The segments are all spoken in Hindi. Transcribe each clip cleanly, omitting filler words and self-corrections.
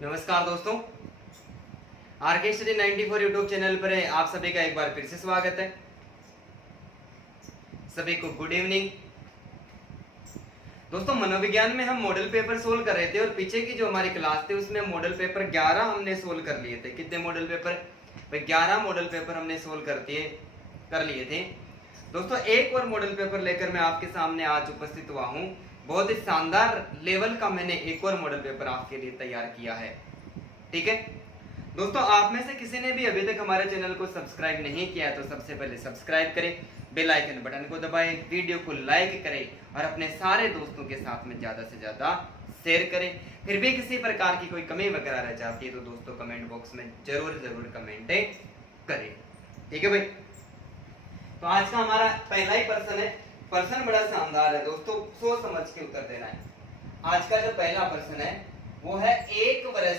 नमस्कार दोस्तों, आरके स्टडी 94 यूट्यूब चैनल पर आप सभी का एक बार फिर से स्वागत है। सभी को गुड इवनिंग। दोस्तों, मनोविज्ञान में हम मॉडल पेपर सोल्व कर रहे थे और पीछे की जो हमारी क्लास थी उसमें मॉडल पेपर 11 हमने सोल्व कर लिए थे। कितने मॉडल पेपर? भाई 11 मॉडल पेपर हमने सोल्व कर लिए थे। दोस्तों, एक और मॉडल पेपर लेकर मैं आपके सामने आज उपस्थित हुआ हूँ। बहुत ही शानदार लेवल का मैंने एक और मॉडल पेपर आपके लिए तैयार किया है। ठीक है दोस्तों, आप में से किसी ने भी अभी तक हमारे चैनल को सब्सक्राइब नहीं किया तो सबसे पहले सब्सक्राइब करें, बेल आइकन बटन को दबाएं, वीडियो को लाइक करें और अपने सारे दोस्तों के साथ में ज्यादा से ज्यादा शेयर करें। फिर भी किसी प्रकार की कोई कमी वगैरह रह जाती है तो दोस्तों कमेंट बॉक्स में जरूर कमेंट करें। ठीक है भाई, तो आज का हमारा पहला ही प्रश्न है। प्रश्न बड़ा शानदार है दोस्तों, सोच समझ के उत्तर देना है। आज का जो पहला प्रश्न है वो है एक वर्ष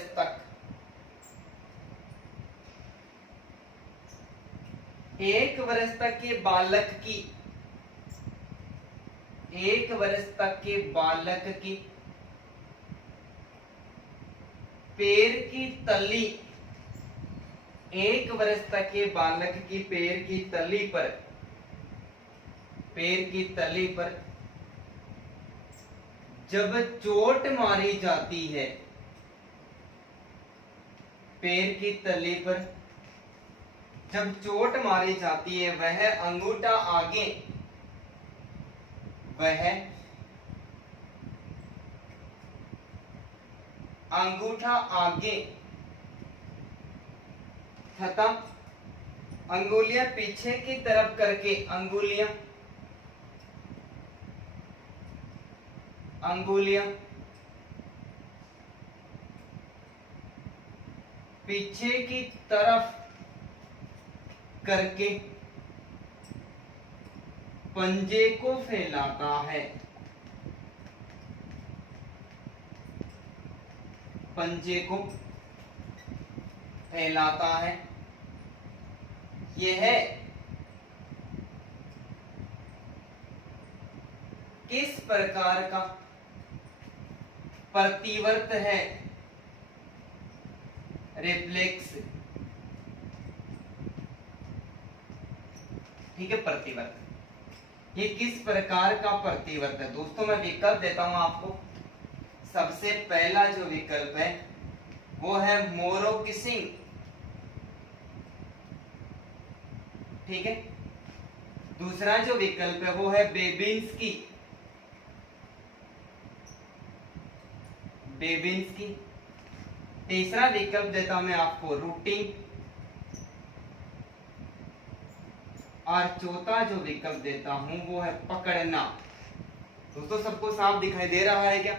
तक के बालक की पैर की तली 1 वर्ष तक के बालक की पैर की तली पर जब चोट मारी जाती है, पैर की तली पर जब चोट मारी जाती है, वह अंगूठा आगे तथा अंगुलियां पीछे की तरफ करके अंगुलियां पीछे की तरफ करके पंजे को फैलाता है। यह किस प्रकार का प्रतिवर्त है? रिफ्लेक्स। ठीक है, प्रतिवर्त। ये किस प्रकार का प्रतिवर्त है? दोस्तों, मैं विकल्प देता हूं आपको। सबसे पहला जो विकल्प है वो है मोरोकिसिंग। ठीक है, दूसरा जो विकल्प है वो है बेबिंस्की। तीसरा विकल्प देता हूं मैं आपको रूटिंग, और चौथा जो विकल्प देता हूं वो है पकड़ना। दोस्तों, सबको साफ दिखाई दे रहा है क्या?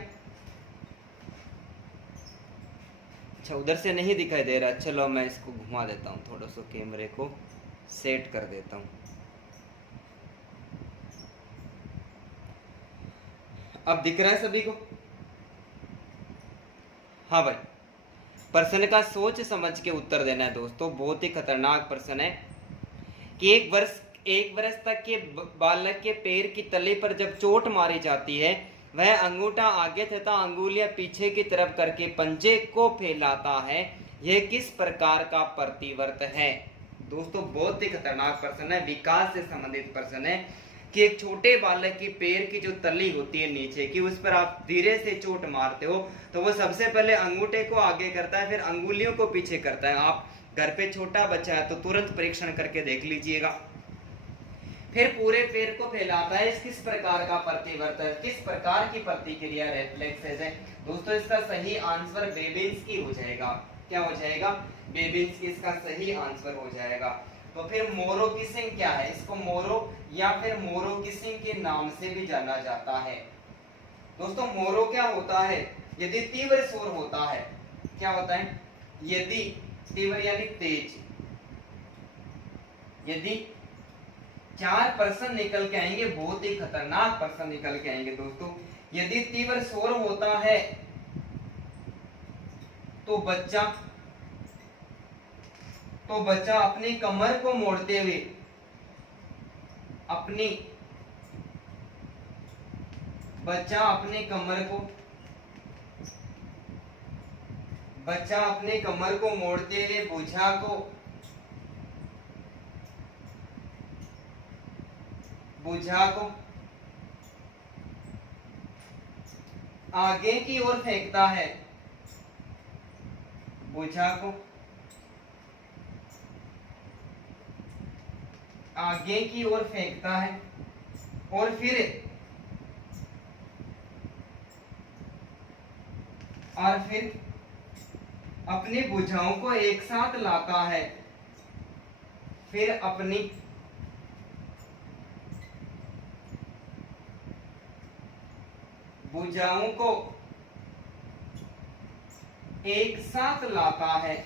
अच्छा, उधर से नहीं दिखाई दे रहा। चलो मैं इसको घुमा देता हूं, थोड़ा सा कैमरे को सेट कर देता हूं। अब दिख रहा है सभी को? हाँ भाई, प्रश्न का सोच समझ के उत्तर देना है दोस्तों। बहुत ही खतरनाक प्रश्न है कि एक वर्ष तक के बालक के पैर की तली पर जब चोट मारी जाती है, वह अंगूठा आगे तथा अंगुलियां पीछे की तरफ करके पंजे को फैलाता है। यह किस प्रकार का प्रतिवर्त है? दोस्तों, बहुत ही खतरनाक प्रश्न है, विकास से संबंधित प्रश्न है कि एक छोटे बालक की पैर की जो तली होती है नीचे की, उस पर आप धीरे से चोट मारते हो तो वो सबसे पहले अंगूठे को आगे करता है, फिर अंगुलियों को पीछे करता है। आप घर पे छोटा बच्चा है तो तुरंत परीक्षण करके देख लीजिएगा। फिर पूरे पैर को फैलाता है। इस किस प्रकार का प्रतिवर्त है, किस प्रकार की प्रतिक्रिया रिफ्लेक्सेस है? दोस्तों, इसका सही आंसर बेबिंस्की हो जाएगा। क्या हो जाएगा? बेबिंस्की इसका सही आंसर हो जाएगा। तो फिर मोरोकिसिंग क्या है? इसको मोरो या फिर मोरोकिसिंग के नाम से भी जाना जाता है। दोस्तों, मोरो क्या होता है? यदि तीव्र शोर होता है, क्या होता है? यदि तीव्र यानी तेज, यदि 4% निकल के आएंगे, बहुत ही खतरनाक प्रश्न निकल के आएंगे दोस्तों। यदि तीव्र शोर होता है तो बच्चा अपनी कमर को मोड़ते हुए अपनी कमर को बच्चा अपने कमर को मोड़ते हुए भुजा को आगे की ओर फेंकता है, भुजा को आगे की ओर फेंकता है और फिर अपनी भुजाओं को एक साथ लाता है, फिर अपनी भुजाओं को एक साथ लाता है,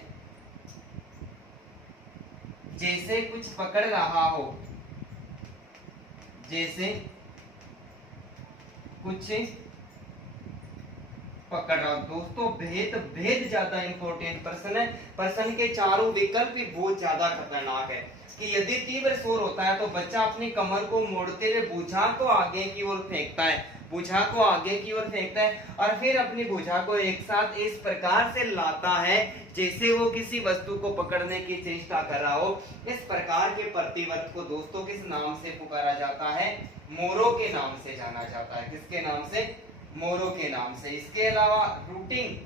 जैसे कुछ पकड़ रहा हो, जैसे कुछ पकड़ रहा हो। दोस्तों भेद ज्यादा इंपॉर्टेंट प्रश्न है। प्रश्न के चारों विकल्प भी बहुत ज्यादा खतरनाक है कि यदि तीव्र शोर होता है तो बच्चा अपनी कमर को मोड़ते हुए भुजा को आगे की ओर फेंकता है, भुजा को आगे की ओर फेंकता है और फिर अपनी भुजा को एक साथ इस प्रकार से लाता है जैसे वो किसी वस्तु को पकड़ने की चेष्टा कर रहा हो। इस प्रकार के प्रतिवर्त को दोस्तों किस नाम से पुकारा जाता है? मोरो के नाम से जाना जाता है। किसके नाम से? मोरो के नाम से। इसके अलावा रूटिंग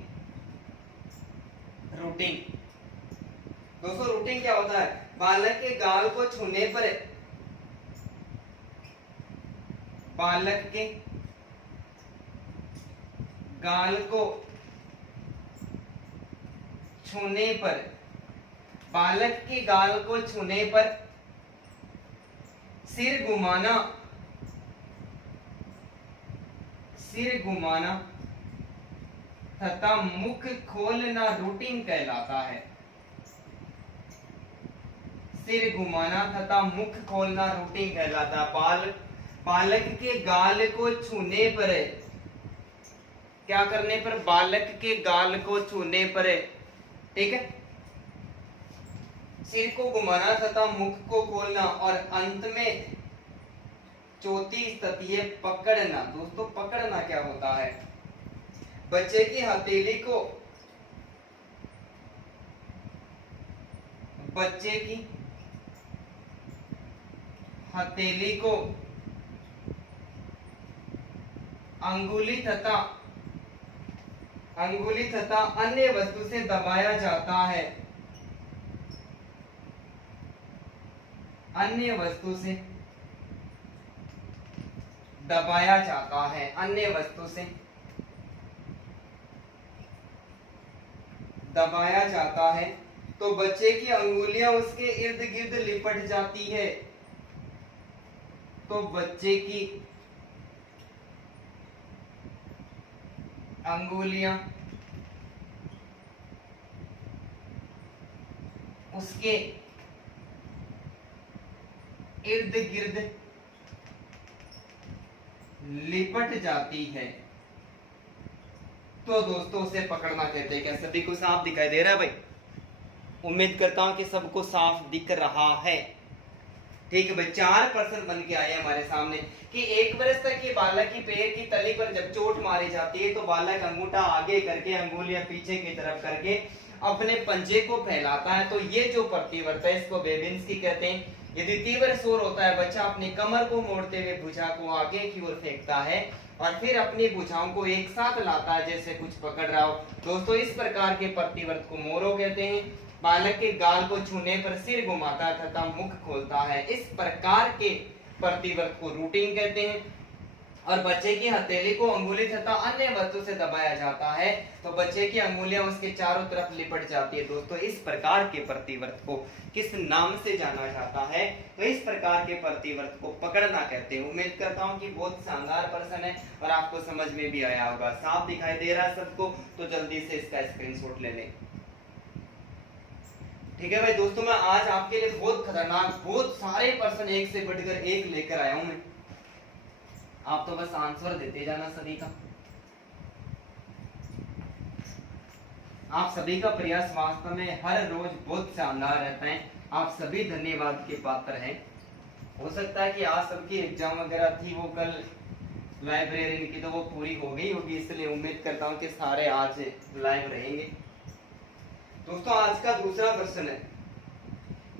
दोस्तों रूटिंग क्या होता है? बालक के गाल को छूने पर बालक के गाल को छूने पर बालक के गाल को छूने पर सिर घुमाना तथा मुख खोलना रूटिंग कहलाता है। सिर घुमाना तथा मुख खोलना रूटिंग कहलाता है। बालक के गाल को छूने पर, क्या करने पर? बालक के गाल को छूने पर, ठीक है, सिर को घुमाना तथा मुख को खोलना और अंत में चौथी स्थिति है पकड़ना। दोस्तों पकड़ना क्या होता है? बच्चे की हथेली को अंगुली तथा अन्य वस्तु से दबाया जाता है। अन्य वस्तु से दबाया जाता है तो बच्चे की अंगुलियां उसके इर्द गिर्द लिपट जाती है। तो बच्चे की अंगुलियां उसके इर्द गिर्द लिपट जाती है तो दोस्तों उसे पकड़ना कहते हैं। क्या सभी को साफ दिखाई दे रहा है भाई? उम्मीद करता हूं कि सबको साफ दिख रहा है। ठीक है भाई, 4 प्रश्न बन के आए हमारे सामने कि 1 वर्ष तक के बालक की पैर की तली पर जब चोट मारी जाती है तो बालक अंगूठा आगे करके अंगुलियां पीछे की तरफ करके अपने पंजे को फैलाता है। तो ये जो प्रतिवर्त है इसको बेबिंस्की कहते हैं। यदि तीव्र शोर होता है बच्चा अपनी कमर को मोड़ते हुए भुजा को आगे की ओर फेंकता है और फिर अपनी भुजाओं को एक साथ लाता है जैसे कुछ पकड़ रहा हो। दोस्तों इस प्रकार के प्रतिवर्त को मोरो कहते हैं। बालक के गाल को छूने पर सिर घुमाता है तथा मुख खोलता है, इस प्रकार के प्रतिवर्त को रूटिंग कहते हैं। और बच्चे की हथेली को अंगुली तथा अन्य वस्तु से दबाया जाता है तो बच्चे की अंगुलियां उसके चारों तरफ लिपट जाती है। दोस्तों इस प्रकार के प्रतिवर्त को किस नाम से जाना जाता है? तो इस प्रकार के प्रतिवर्त को पकड़ना कहते हैं। उम्मीद करता हूं कि बहुत शानदार प्रश्न है और आपको समझ में भी आया होगा। साफ दिखाई दे रहा है सबको? तो जल्दी से इसका स्क्रीनशॉट ले लें। ठीक है भाई दोस्तों, मैं आज आपके लिए बहुत खतरनाक बहुत सारे प्रश्न एक से बढ़कर एक लेकर आया हूं मैं। आप तो बस आंसर देते जाना सभी का। आप सभी का प्रयास वास्तव में हर रोज बहुत शानदार रहता है। आप सभी धन्यवाद के पात्र हैं। हो सकता है कि आज सबकी एग्जाम वगैरह थी, वो कल लाइब्रेरी की तो वो पूरी हो गई होगी, इसलिए उम्मीद करता हूँ कि सारे आज लाइव रहेंगे। दोस्तों आज का दूसरा प्रश्न है,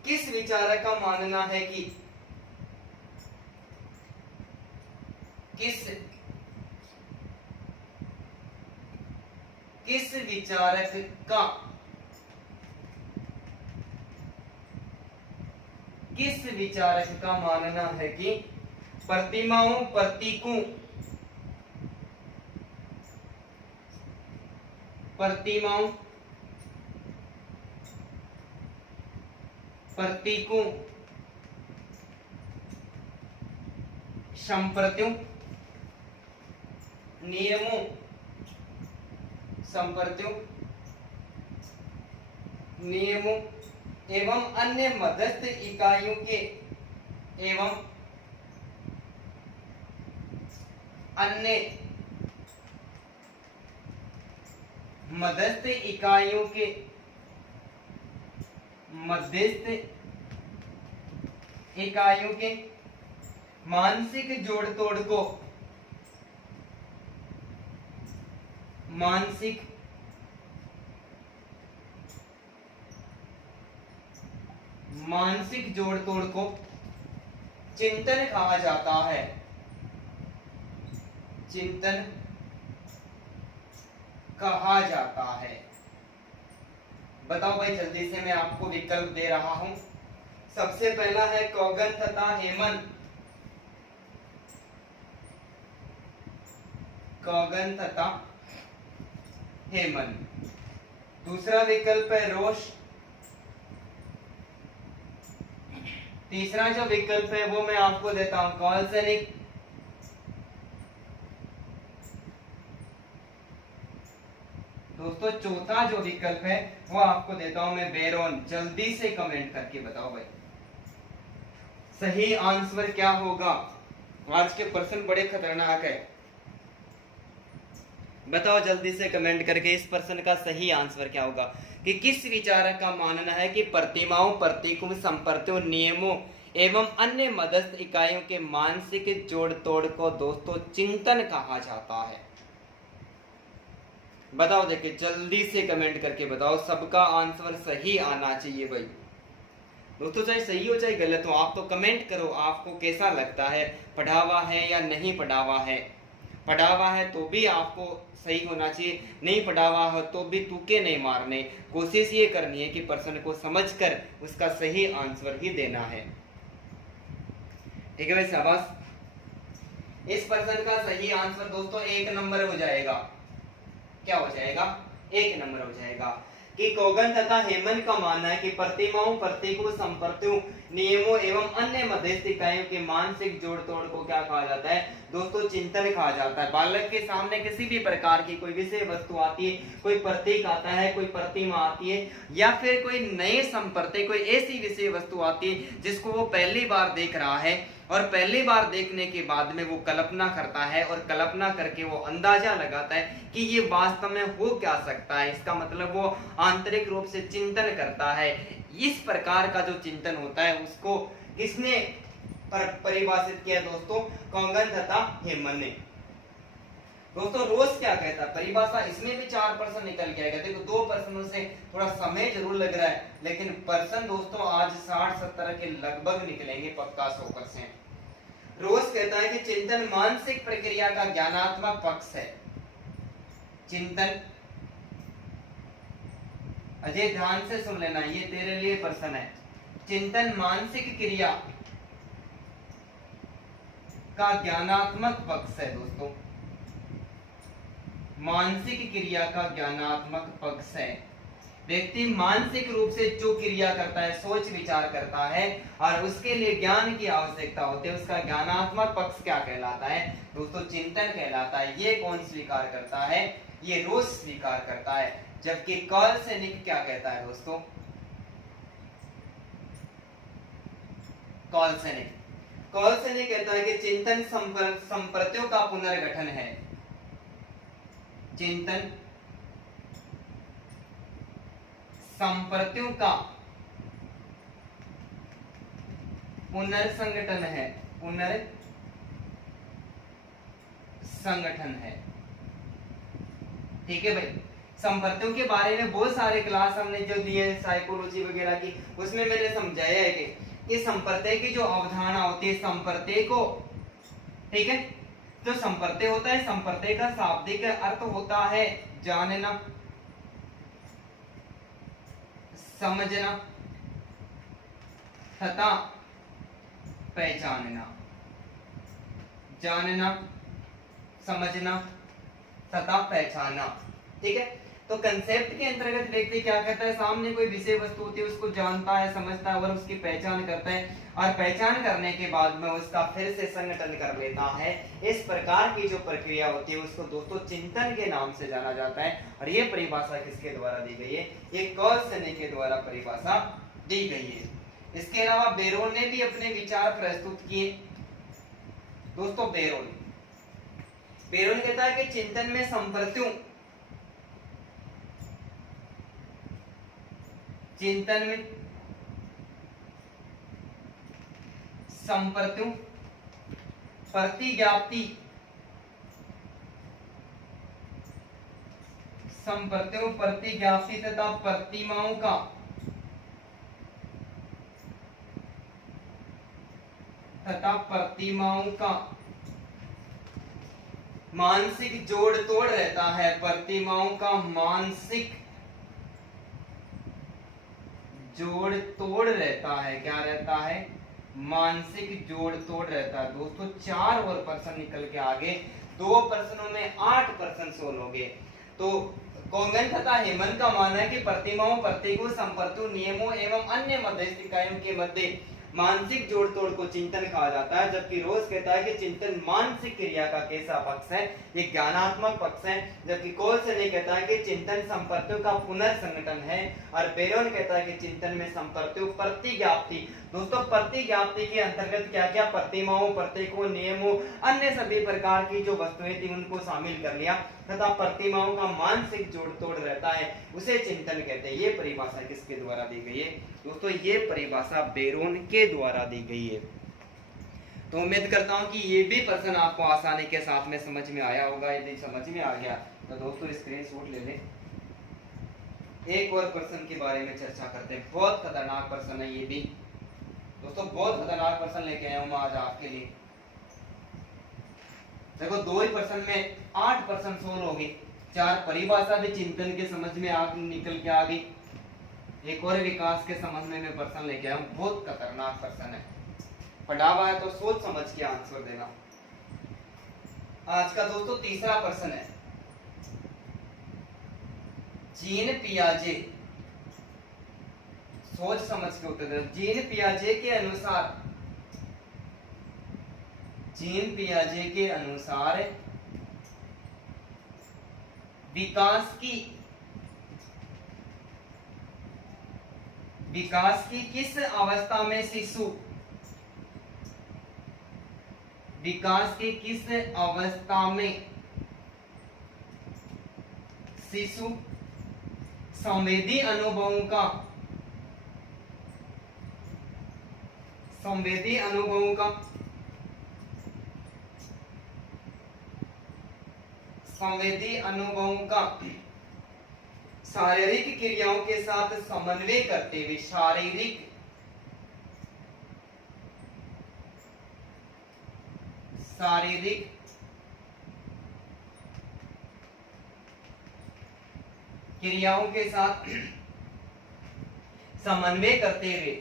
किस विचारक का मानना है कि किस विचारक का मानना है कि प्रतिमाओं प्रतीकों संप्रत्यों नियमों एवं अन्य मध्यस्थ इकाइयों के मध्यस्थ इकाइयों के मानसिक जोड़ तोड़ को चिंतन कहा जाता है। बताओ भाई, जल्दी से मैं आपको विकल्प दे रहा हूं। सबसे पहला है कॉगन तथा हेमन। दूसरा विकल्प है रोश। तीसरा जो विकल्प है वो मैं आपको देता हूं कॉल्सनिक। दोस्तों चौथा जो विकल्प है वो आपको देता हूं मैं बेरोन। जल्दी से कमेंट करके बताओ भाई सही आंसर क्या होगा। आज के प्रश्न बड़े खतरनाक है। बताओ जल्दी से कमेंट करके इस प्रश्न का सही आंसर क्या होगा कि किस विचारक का मानना है कि प्रतिमाओं प्रतीकों संप्रत्यों नियमों एवं अन्य मध्यस्थ इकाइयों के मानसिक जोड़ तोड़ को दोस्तों चिंतन कहा जाता है। बताओ, देखिए जल्दी से कमेंट करके बताओ, सबका आंसर सही आना चाहिए भाई। दोस्तों चाहे सही हो चाहे गलत हो, आप तो कमेंट करो आपको कैसा लगता है, पढ़ा हुआ है या नहीं पढ़ा हुआ है। पढ़ा हुआ है तो भी आपको सही होना चाहिए, नहीं पढ़ा हुआ हो तो भी तुक्के नहीं मारने। कोशिश ये करनी है कि प्रश्न को समझकर उसका सही आंसर ही देना है। ठीक है भाई, शाबाश। इस प्रश्न का सही आंसर दोस्तों 1 नंबर हो जाएगा। क्या हो जाएगा? 1 नंबर हो जाएगा कि कॉगन तथा हेमन का मानना है कि प्रतिमाओं प्रतीकों संप्रत्यों नियमों एवं अन्य मध्यस्थ इकाइयों के मानसिक जोड़ तोड़ को क्या कहा जाता है दोस्तों? चिंतन कहा जाता है। बालक के सामने किसी भी प्रकार की कोई विषय वस्तु आती है, कोई प्रतीक आता है, कोई प्रतिमा आती है, या फिर कोई नए संप्रत्य कोई ऐसी विषय वस्तु आती है जिसको वो पहली बार देख रहा है और पहली बार देखने के बाद में वो कल्पना करता है और कल्पना करके वो अंदाजा लगाता है कि ये वास्तव में हो क्या सकता है। इसका मतलब वो आंतरिक रूप से चिंतन करता है। इस प्रकार का जो चिंतन होता है उसको किसने परिभाषित किया दोस्तों? कॉगन तथा हेमन ने। दोस्तों रोज क्या कहता है परिभाषा? इसमें भी 4 प्रश्न निकल के आएगा। देखो 2 प्रश्नों से थोड़ा समय जरूर लग रहा है, लेकिन प्रश्न दोस्तों आज 60-70 के लगभग निकलेंगे पक्का 100%। रोज कहता है कि चिंतन मानसिक प्रक्रिया का ज्ञानात्मक पक्ष है। चिंतन, अजय ध्यान से सुन लेना, ये तेरे लिए प्रश्न है। चिंतन मानसिक क्रिया का ज्ञानात्मक पक्ष है दोस्तों। मानसिक क्रिया का ज्ञानात्मक पक्ष है। व्यक्ति मानसिक रूप से जो क्रिया करता है, सोच विचार करता है और उसके लिए ज्ञान की आवश्यकता होती है, उसका ज्ञानात्मक पक्ष क्या कहलाता है दोस्तों? चिंतन कहलाता है। ये कौन स्वीकार करता है? ये रोज स्वीकार करता है। जबकि कॉल्सनिक क्या कहता है दोस्तों? कॉल्सनिक कहता है कि चिंतन संप्रत्यों का पुनर्गठन है। चिंतन संप्रत्यों का पुनर्संगठन है। ठीक है भाई, संपत्तियों के बारे में बहुत सारे क्लास हमने जो दिए साइकोलॉजी वगैरह की, उसमें मैंने समझाया है कि संपत्ति की जो अवधारणा होती है संपत्ति को, ठीक है, जो संपत्ति होता है, संपत्ति का शाब्दिक अर्थ होता है जानना, समझना तथा पहचानना। जानना, समझना तथा पहचानना, ठीक है। तो कंसेप्ट के अंतर्गत व्यक्ति क्या करता है, सामने कोई विषय वस्तु होती है उसको जानता है, समझता है और उसकी पहचान करता है, और पहचान करने के बाद में उसका फिर से संगठन कर लेता है। इस प्रकार की जो प्रक्रिया होती है उसको दोस्तों चिंतन के नाम से जाना जाता है। और ये परिभाषा किसके द्वारा दी गई है, ये कार्ल सेने के द्वारा परिभाषा दी गई है। इसके अलावा बेरोन ने भी अपने विचार प्रस्तुत किए दोस्तों। बेरोन कहता है कि चिंतन में संपत्तियों प्रतिज्ञाप्ति तथा प्रतिमाओं का मानसिक जोड़ तोड़ रहता है। प्रतिमाओं का मानसिक जोड़ तोड़ रहता है, क्या रहता है, मानसिक जोड़ तोड़ रहता है। दोस्तों 4 और प्रश्न निकल के आगे, 2 प्रश्नों में 8 प्रश्न सोल्व हो गए। तो कोंगन तथा हेमन का मानना है कि प्रतिमाओं, प्रतीकों, संपत्तियों, नियमों एवं अन्य मध्यस्थ इकाइयों के मध्य मानसिक जोड़ तोड़ को चिंतन कहा जाता है। जबकि रोज कहता है कि चिंतन मानसिक क्रिया का कैसा पक्ष है, ये ज्ञानात्मक पक्ष है। जबकि कोल से नहीं कहता है कि चिंतन संपत्तियों का पुनर्संगठन है। और बेरोन कहता है कि चिंतन में संपत्तियों प्रतिज्ञाप्ति। दोस्तों प्रतिज्ञाप्ति के अंतर्गत क्या क्या, प्रतिमाओं, प्रतीकों, नियमों, अन्य सभी प्रकार की जो वस्तुएं थी उनको शामिल कर लिया तथा प्रतिमाओं का मानसिक जोड़ तोड़ रहता है, उसे चिंतन कहते हैं। ये परिभाषा किसके द्वारा दी गई है दोस्तों, ये परिभाषा बेरोन के द्वारा दी गई है। तो उम्मीद करता हूं कि ये भी प्रश्न आपको आसानी के साथ में समझ में आया होगा। यदि समझ में आ गया तो दोस्तों स्क्रीनशॉट ले लें। एक और प्रश्न के बारे में चर्चा करते हैं। बहुत खतरनाक प्रश्न है ये भी दोस्तों, बहुत खतरनाक प्रश्न लेके आया हूं मैं आज आपके लिए। देखो 2 ही प्रश्न में 8 प्रश्न सोल्व हो गए। 4 परिभाषा भी चिंतन के समझ में निकल के आ गई। एक और विकास के संबंध में प्रश्न लेके आया हूं। बहुत खतरनाक प्रश्न है, पढ़ा हुआ है तो सोच समझ के आंसर देना। आज का दोस्तों तीसरा प्रश्न है, जीन पियाजे, सोच समझ के उत्तर देना। जीन पियाजे के अनुसार विकास की किस अवस्था में शिशु संवेदी अनुभवों का शारीरिक क्रियाओं के साथ समन्वय करते हुए शारीरिक क्रियाओं के साथ समन्वय करते हुए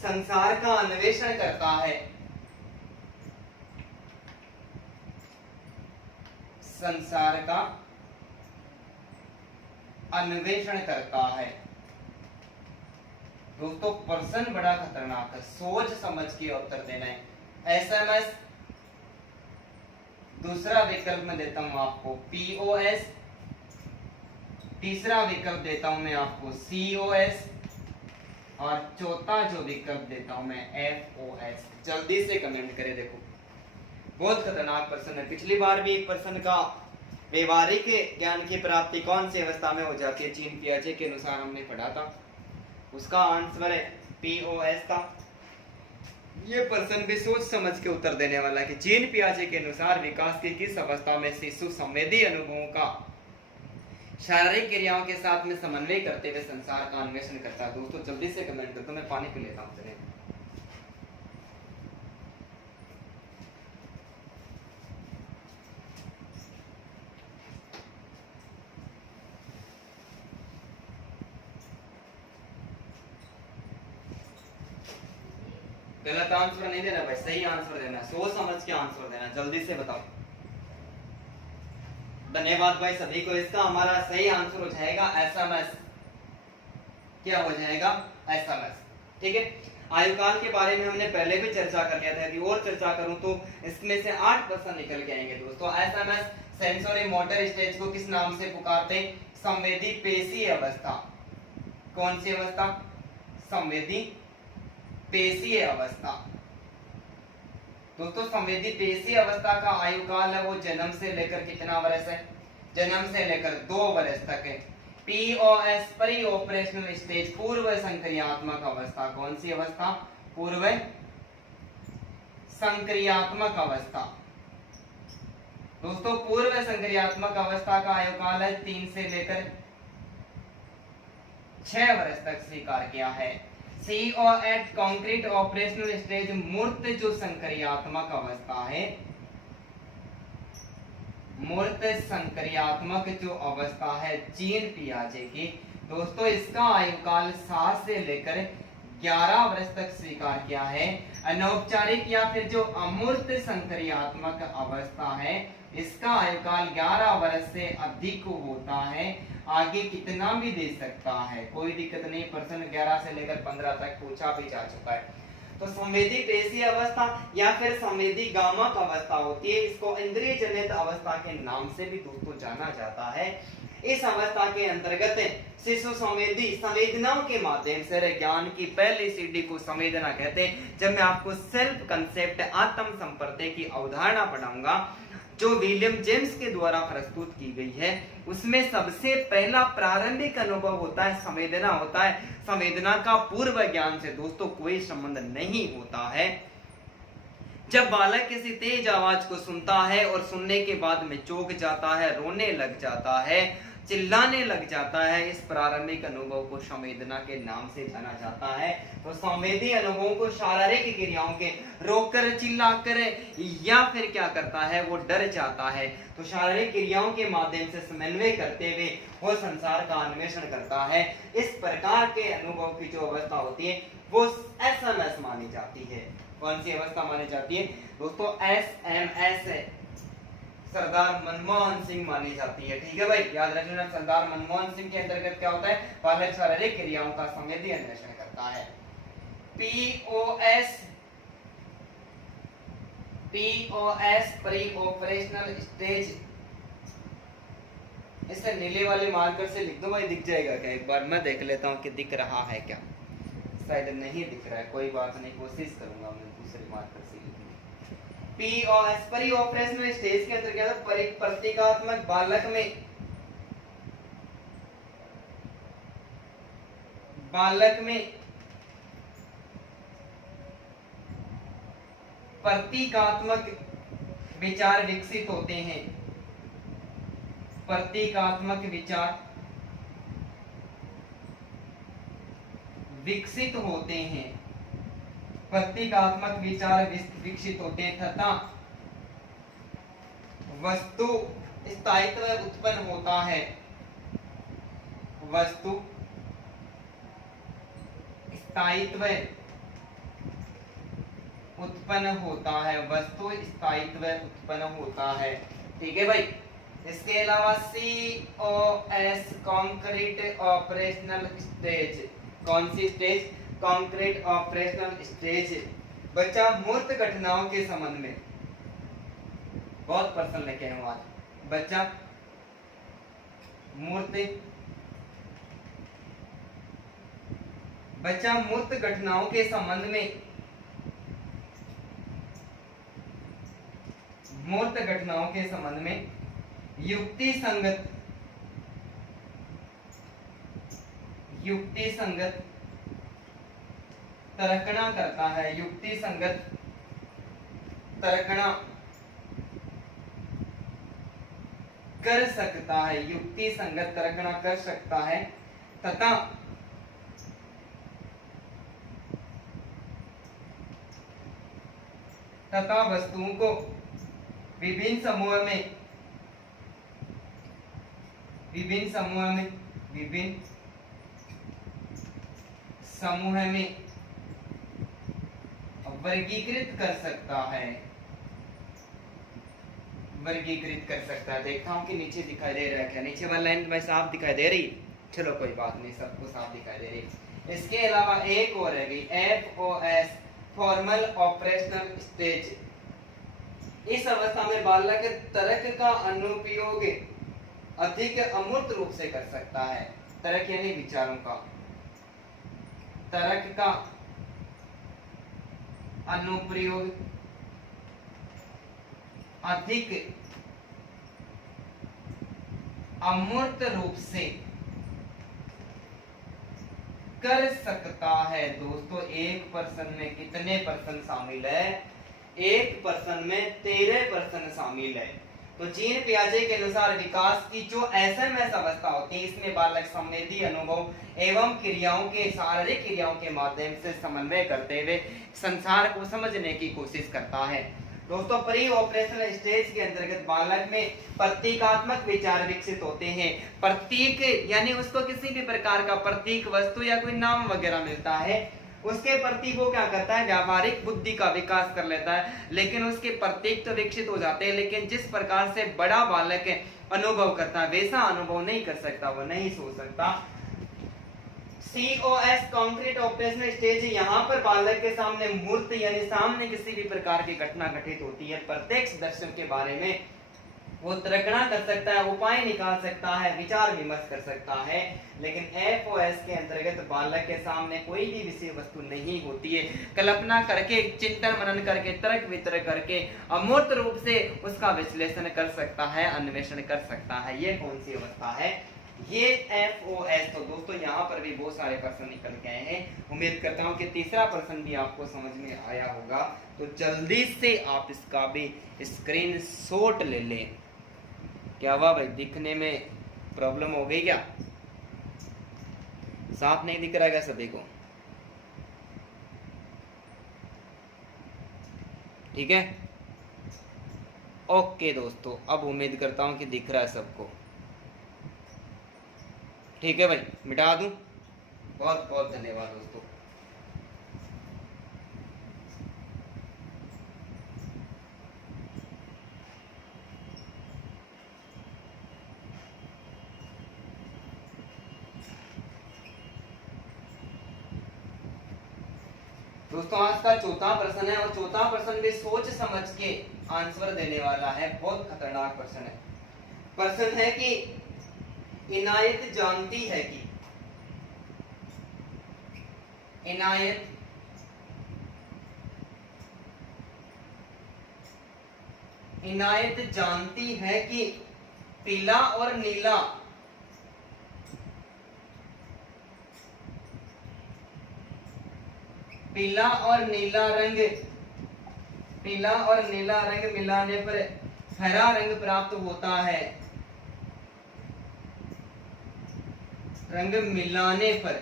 संसार का अन्वेषण करता है। दोस्तों प्रश्न बड़ा खतरनाक है, सोच समझ के उत्तर देना है। एसएमएस दूसरा विकल्प में देता हूं आपको पीओएस, तीसरा विकल्प देता हूं मैं आपको सीओएस, और चौथा जो विकल्प देता हूं मैं एफओएस। जल्दी से कमेंट करें। देखो बहुत खतरनाक प्रश्न है। पिछली बार भी एक प्रश्न का व्यवहारिक ज्ञान की प्राप्ति कौन सी अवस्था में हो जाती है, जीन पियाजे के अनुसार हमने पढ़ा था, उसका आंसर है पीओएस था। ये पर्सन भी सोच समझ के उत्तर देने वाला है कि जीन पियाजे के अनुसार विकास की किस अवस्था में शिशु संवेदी अनुभवों का शारीरिक क्रियाओं के साथ में समन्वय करते हुए संसार का अन्वेषण करता है। दोस्तों जल्दी से कमेंट कर दो, मैं पानी पी लेता हूं। चलिए गलत आंसर नहीं देना भाई, सही आंसर देना, सोच समझ के आंसर देना, जल्दी से बताओ। धन्यवाद भाई सभी को। इसका हमारा सही आंसर हो जाएगा एसएमएस। क्या हो जाएगा? एसएमएस। ठीक है। आयुकाल के बारे में हमने पहले भी चर्चा कर लिया था, यदि और चर्चा करूं तो इसमें से 8% निकल के आएंगे दोस्तों। एसएमएस सेंसरी मोटर स्टेज को किस नाम से पुकारते हैं? संवेदी पेशीय अवस्था। कौन सी अवस्था? संवेदी पेशीय अवस्था। दोस्तों संवेदी पेशीय अवस्था का आयुकाल है वो जन्म से लेकर कितना वर्ष है? जन्म से लेकर 2 वर्ष तक है। पीओएस प्री ऑपरेशनल स्टेज, पूर्व संक्रियात्मक अवस्था। कौन सी अवस्था? पूर्व संक्रियात्मक अवस्था। दोस्तों पूर्व संक्रियात्मक अवस्था का आयुकाल है 3 से लेकर 6 वर्ष तक स्वीकार किया है। CO8 कॉन्क्रीट ऑपरेशनल स्टेज, मूर्त जो संक्रियात्मक अवस्था है, मूर्त संक्रियात्मक जो अवस्था है जीन पियाजे की, दोस्तों इसका आयुकाल 7 से लेकर 11 वर्ष तक स्वीकार किया है। अनौपचारिक या फिर जो अमूर्त संक्रियात्मक अवस्था है इसका आयुकाल 11 वर्ष से अधिक होता है। आगे कितना भी दे सकता है, कोई दिक्कत नहीं। पर्सन 11 से लेकर 15 तक पूछा भी जा चुका है। तो संवेदी पेशीय अवस्था या फिर संवेदी गामक अवस्था होती है, इसको इंद्रिय जनित अवस्था के नाम से भी दोस्तों जाना जाता है। इस अवस्था के अंतर्गत शिशु संवेदी संवेदनाओं के माध्यम से ज्ञान की पहली सीढ़ी को संवेदना कहते हैं। जब मैं आपको सेल्फ कंसेप्ट आत्म संपर्क की अवधारणा पढ़ाऊंगा जो विलियम जेम्स के द्वारा प्रस्तुत की गई है, उसमें सबसे पहला प्रारंभिक अनुभव होता है संवेदना होता है। संवेदना का पूर्व ज्ञान से दोस्तों कोई संबंध नहीं होता है। जब बालक किसी तेज आवाज को सुनता है और सुनने के बाद में चौंक जाता है, रोने लग जाता है, चिल्लाने लग जाता है, इस प्रारंभिक अनुभव को संवेदना के नाम से जाना जाता है। तो संवेदी अनुभवों को शारीरिक क्रियाओं के रोककर, चिल्लाकर या फिर क्या करता है, वो डर जाता है। तो शारीरिक क्रियाओं के माध्यम से समन्वय करते हुए वो संसार का अन्वेषण करता है। इस प्रकार के अनुभव की जो अवस्था होती है वो एसएमएस मानी जाती है। कौन सी अवस्था मानी जाती है दोस्तों? एसएमएस है, सरदार मनमोहन सिंह मानी जाती है। ठीक है भाई, याद रखना। सरदार मनमोहन सिंह के अंतर्गत क्या होता है? बालक शारीरिक क्रियाओं का संवेदी अन्वेषण करता है। पीओएस प्री ऑपरेशनल स्टेज, इसे नीले वाले मार्कर से लिख दो भाई, दिख जाएगा क्या? एक बार मैं देख लेता हूँ कि दिख रहा है क्या। शायद नहीं दिख रहा है, कोई बात नहीं, कोशिश करूंगा मैं दूसरे मार्कर से लिखने। पीओएस प्री ऑपरेशनल स्टेज के अंतर्गत प्रतीकात्मक बालक में प्रतीकात्मक विचार विकसित होते हैं। प्रतीकात्मक विचार विकसित होते हैं, प्रतीकात्मक विचार विकसित होते हैं तथा वस्तु स्थायित्व उत्पन्न होता है। वस्तु स्थायित्व उत्पन्न होता है, वस्तु स्थायित्व उत्पन्न होता है। ठीक है भाई। इसके अलावा COS कॉन्क्रीट ऑपरेशनल स्टेज, कौन सी स्टेज? Concrete operational stage. बच्चा मूर्त घटनाओं के संबंध में बहुत प्रश्न लेके आए आज। बच्चा मूर्त घटनाओं के संबंध में, मूर्त घटनाओं के संबंध में युक्ति संगत तर्कना करता है, युक्ति संगत तर्कना कर सकता है, युक्ति संगत तर्कना कर सकता है तथा वस्तुओं को विभिन्न समूह में वर्गीकृत कर सकता है, देखता हूं कि नीचे दिखाई दे रहा है क्या, नीचे वाला लाइन में साफ दिखाई दे रही, चलो कोई बात नहीं, सबको साफ दिखाई दे रही। इसके अलावा एक और है FOS फॉर्मल ऑपरेशनल स्टेज। इस अवस्था में बालक तर्क का अनुप्रयोग अधिक अमूर्त रूप से कर सकता है। तर्क यानी विचारों का, तर्क का अनुप्रयोग अधिक अमूर्त रूप से कर सकता है। दोस्तों एक पर्सन में कितने पर्सन शामिल है? एक पर्सन में 13% शामिल है। तो जीन पियाजे के अनुसार विकास की जो SMS अवस्था होती है, इसमें बालक संवेदी अनुभव एवं क्रियाओं के शारीरिक क्रियाओं के माध्यम से समन्वय करते हुए संसार को समझने की कोशिश करता है। दोस्तों प्री ऑपरेशनल स्टेज के अंतर्गत बालक में प्रतीकात्मक विचार विकसित होते हैं। प्रतीक यानी उसको किसी भी प्रकार का प्रतीक, वस्तु या कोई नाम वगैरह मिलता है, उसके प्रतीक वो क्या करता है, व्यावहारिक बुद्धि का विकास कर लेता है। लेकिन उसके प्रतीक तो विकसित हो जाते हैं, लेकिन जिस प्रकार से बड़ा बालक अनुभव करता है वैसा अनुभव नहीं कर सकता, वो नहीं सोच सकता। COS कॉन्क्रीट ऑपरेशनल स्टेज, यहाँ पर बालक के सामने मूर्त यानी सामने किसी भी प्रकार की घटना घटित होती है, प्रत्यक्ष दर्शन के बारे में वो तर्कना कर सकता है, उपाय निकाल सकता है, विचार विमर्श कर सकता है। लेकिन FOS के अंतर्गत बालक के सामने कोई भी विषय वस्तु नहीं होती है, कल्पना करके, चिंतन मनन करके, तर्क वितर्क करके अमूर्त रूप से उसका विश्लेषण कर सकता है, अन्वेषण कर सकता है। ये कौन सी अवस्था है? ये FOS। तो दोस्तों यहाँ पर भी बहुत सारे प्रश्न निकल के आए हैं। उम्मीद करता हूँ कि तीसरा प्रश्न भी आपको समझ में आया होगा। तो जल्दी से आप इसका भी स्क्रीनशॉट ले लें। क्या हुआ भाई, दिखने में प्रॉब्लम हो गई क्या? साफ नहीं दिख रहा है क्या सभी को? ठीक है, ओके दोस्तों, अब उम्मीद करता हूं कि दिख रहा है सबको। ठीक है भाई, मिटा दूं? बहुत बहुत धन्यवाद दोस्तों। दोस्तों आज का चौथा प्रश्न है, और चौथा प्रश्न भी सोच समझ के आंसर देने वाला है। बहुत खतरनाक प्रश्न है। प्रश्न है कि इनायत जानती है कि, इनायत जानती है कि पीला और नीला रंग मिलाने पर हरा रंग प्राप्त होता है। रंग मिलाने पर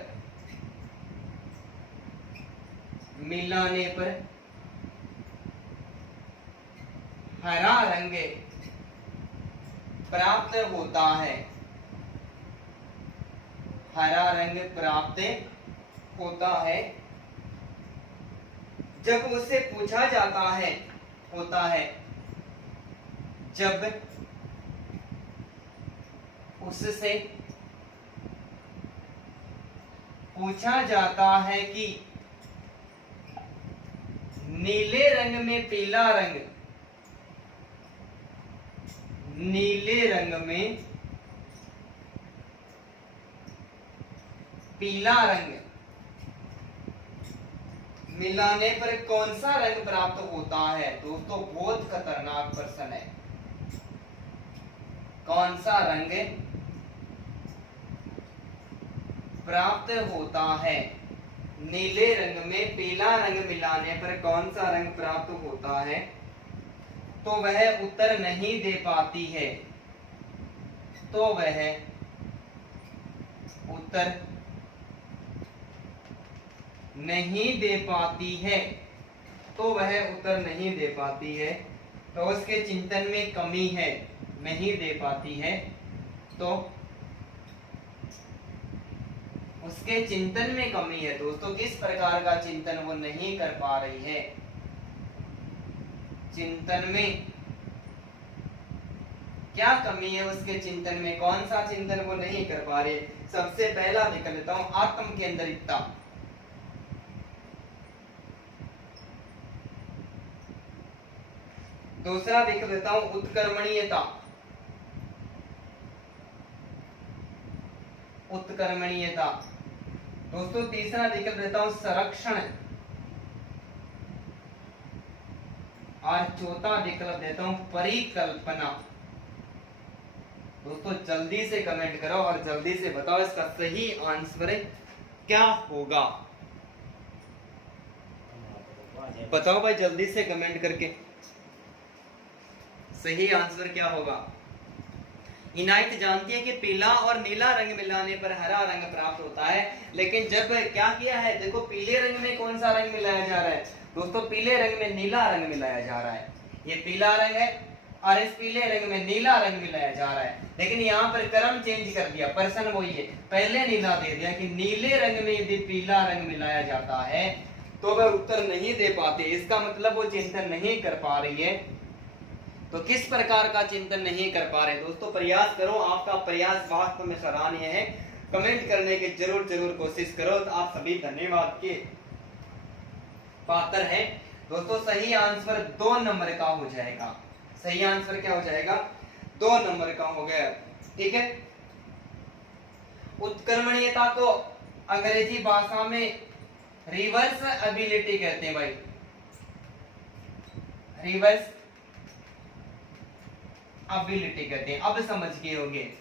हरा रंग प्राप्त होता है। हरा रंग प्राप्त होता है जब उससे पूछा जाता है, होता है जब उससे पूछा जाता है कि नीले रंग में पीला रंग, नीले रंग में पीला रंग मिलाने पर कौन सा रंग प्राप्त होता है। दोस्तों बहुत खतरनाक प्रश्न है। कौन सा रंग प्राप्त होता है नीले रंग में पीला रंग मिलाने पर कौन सा रंग प्राप्त होता है, तो वह उत्तर नहीं दे पाती है, तो वह उत्तर नहीं दे पाती है, तो वह उत्तर नहीं दे पाती है, तो उसके चिंतन में कमी है, नहीं दे पाती है, तो उसके चिंतन में कमी है। दोस्तों किस प्रकार का चिंतन वो नहीं कर पा रही है, चिंतन में क्या कमी है, उसके चिंतन में कौन सा चिंतन वो नहीं कर पा रही। सबसे पहला लिख लेता हूं आत्म केंद्रितता, दूसरा लिख देता हूं उत्कर्मणीयता, उत्कर्मणीयता। दोस्तों तीसरा लिख देता हूं संरक्षण, और चौथा लिख देता हूं परिकल्पना। दोस्तों जल्दी से कमेंट करो और जल्दी से बताओ इसका सही आंसर क्या होगा। बताओ भाई जल्दी से कमेंट करके सही आंसर क्या होगा। इनायत जानती है कि पीला और नीला रंग मिलाने पर हरा रंग प्राप्त होता है, लेकिन जब क्या किया है, देखो पीले रंग में कौन सा रंग मिलाया जा रहा है, दोस्तों पीले रंग में नीला रंग मिलाया जा रहा है। ये पीला रंग है और इस पीले रंग में नीला रंग मिलाया जा रहा है, लेकिन यहाँ पर क्रम चेंज कर दिया, पर्सन वही है, पहले नीला दे दिया कि नीले रंग में यदि पीला रंग मिलाया जाता है तो वह उत्तर नहीं दे पाते। इसका मतलब वो चिंतन नहीं कर पा रही है। तो किस प्रकार का चिंतन नहीं कर पा रहे। दोस्तों प्रयास करो, आपका प्रयास वास्तव में सराहनीय है, कमेंट करने की जरूर कोशिश करो। तो आप सभी धन्यवाद के पात्र हैं। दोस्तों सही आंसर 2 नंबर का हो जाएगा। सही आंसर क्या हो जाएगा, 2 नंबर का हो गया। ठीक है, उत्कर्मणीयता को अंग्रेजी भाषा में रिवर्स एबिलिटी कहते हैं भाई, रिवर्स एबिलिटी कहते हैं। अब समझ गए होंगे,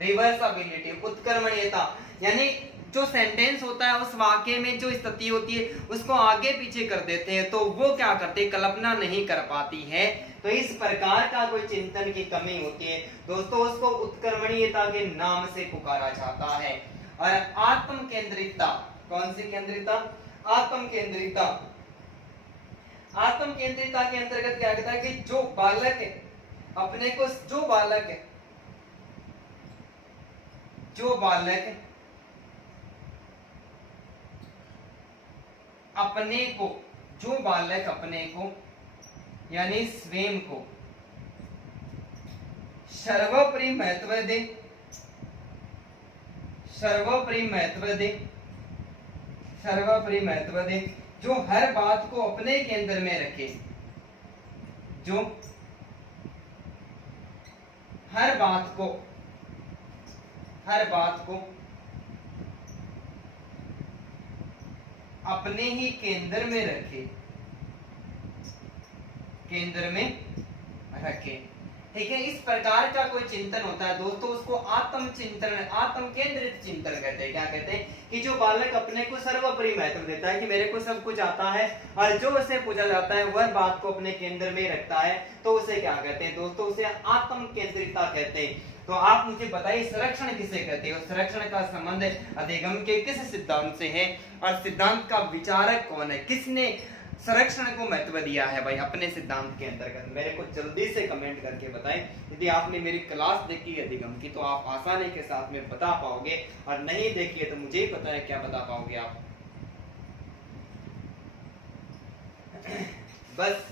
रिवर्स एबिलिटी, उत्कर्मणीयता यानी जो सेंटेंस होता है उस वाक्य में जो स्थिति होती है उसको आगे पीछे कर देते हैं, तो वो क्या करते हैं, कल्पना नहीं कर पाती है। तो इस प्रकार का कोई चिंतन की कमी होती है दोस्तों, उसको उत्कर्मणीयता के नाम से पुकारा जाता है। और आत्म केंद्रितता, कौन सी केंद्रितता, आत्म केंद्रितता। आत्म केंद्रितता के अंतर्गत क्या कहता है कि जो बालक अपने को, जो बालक अपने को यानी स्वयं को सर्वोपरि महत्व दे, सर्वोपरि महत्व दे, जो हर बात को अपने केंद्र में रखे, जो हर बात को अपने ही केंद्र में रखे, ठीक है। इस प्रकार का कोई चिंतन होता है दोस्तों, उसको आत्म चिंतन, आत्म केंद्रित चिंतन कहते हैं। क्या कहते हैं कि जो बालक अपने को सर्वोपरि महत्व देता है कि मेरे को सब कुछ आता है, और जो उसे पूछा जाता है वह बात को अपने केंद्र में रखता है, तो उसे क्या कहते हैं दोस्तों, उसे आत्म केंद्रितता कहते हैं। तो आप मुझे बताइए संरक्षण किसे कहते हैं, संरक्षण का संबंध अधिगम के किस सिद्धांत से है, और सिद्धांत का विचारक कौन है, किसने संरक्षण को महत्व दिया है भाई अपने सिद्धांत के अंतर्गत। मेरे को जल्दी से कमेंट करके बताएं। यदि आपने मेरी क्लास देखी है अधिगम की तो आप आसानी के साथ में बता पाओगे, और नहीं देखी है तो मुझे ही पता है क्या बता पाओगे आप। बस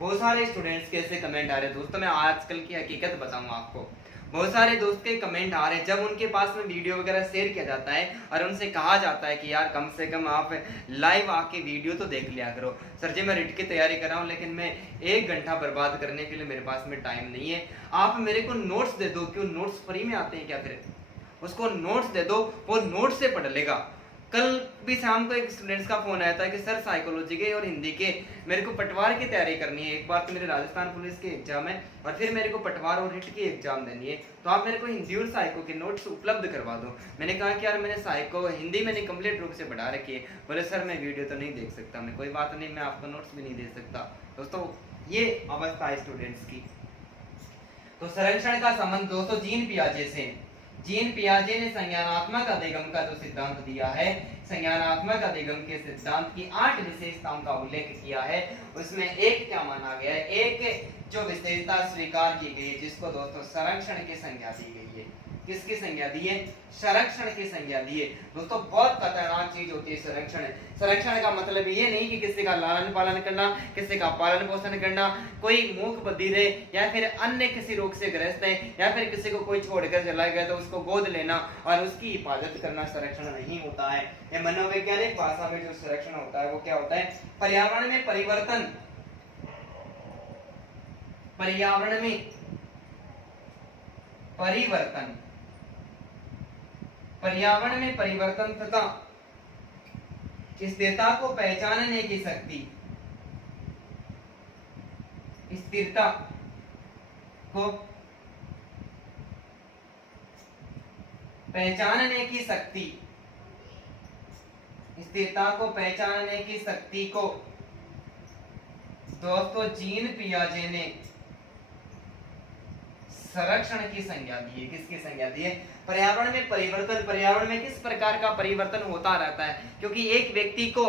बहुत सारे स्टूडेंट्स के ऐसे कमेंट आ रहे हैं दोस्तों, मैं आजकल की हकीकत बताऊं आपको। बहुत सारे दोस्त के कमेंट आ रहे हैं, जब उनके पास में वीडियो वगैरह शेयर किया जाता है और उनसे कहा जाता है कि यार कम से कम आप लाइव आके वीडियो तो देख लिया करो। सर जी मैं रिट की तैयारी कर रहा हूँ, लेकिन मैं 1 घंटा बर्बाद करने के लिए मेरे पास में टाइम नहीं है। आप मेरे को नोट्स दे दो, क्यों नोट्स फ्री में आते हैं क्या, फिर उसको नोट्स दे दो, वो नोट्स से पढ़ लेगा। कल भी शाम को एक स्टूडेंट्स का फोन आया था कि सर साइकोलॉजी के और हिंदी के मेरे को पटवार की तैयारी करनी है। एक बार तो मेरे राजस्थान पुलिस के एग्जाम है और फिर मेरे को पटवार और रिट की एग्जाम देनी है, तो आप मेरे को हिंदी और साइको के नोट्स उपलब्ध करवा दो। मैंने कहा कि यार मैंने साइको हिंदी मैंने कंप्लीट रूप से बढ़ा रखी है। बोले सर मैं वीडियो तो नहीं देख सकता। मैं कोई बात नहीं, मैं आपको नोट्स भी नहीं दे सकता। दोस्तों ये अवस्था है स्टूडेंट्स की। तो संरक्षण का संबंध दोस्तों जीन पियाजे से। जीन पियाजे ने संज्ञानात्मक अधिगम का जो सिद्धांत दिया है, संज्ञानात्मक अधिगम के सिद्धांत की 8 विशेषताओं का उल्लेख किया है। उसमें एक क्या माना गया है, एक जो विशेषता स्वीकार की गई है जिसको दोस्तों संरक्षण की संज्ञा दी गई है। किसकी संज्ञा दी है? संरक्षण की संज्ञा दी है। दोस्तों बहुत खतरनाक चीज होती है संरक्षण। संरक्षण का मतलब ये नहीं कि किसी का लालन पालन करना, किसी का पालन पोषण करना, कोई मूक बधिर है या फिर अन्य किसी रोग से ग्रस्त है या फिर किसी को कोई छोड़कर चला गया तो उसको गोद लेना और उसकी हिफाजत करना संरक्षण नहीं होता है। ये मनोवैज्ञानिक भाषा में जो संरक्षण होता है वो क्या होता है? पर्यावरण में परिवर्तन, पर्यावरण में परिवर्तन, पर्यावरण में परिवर्तन तथा स्थिरता को पहचानने की शक्ति, स्थिरता को पहचानने की शक्ति, स्थिरता को पहचानने की शक्ति को दोस्तों जीन पियाजे ने संरक्षण की संज्ञा दी है। किसकी संज्ञा दी है? पर्यावरण में परिवर्तन। पर्यावरण में किस प्रकार का परिवर्तन होता रहता है, क्योंकि एक व्यक्ति को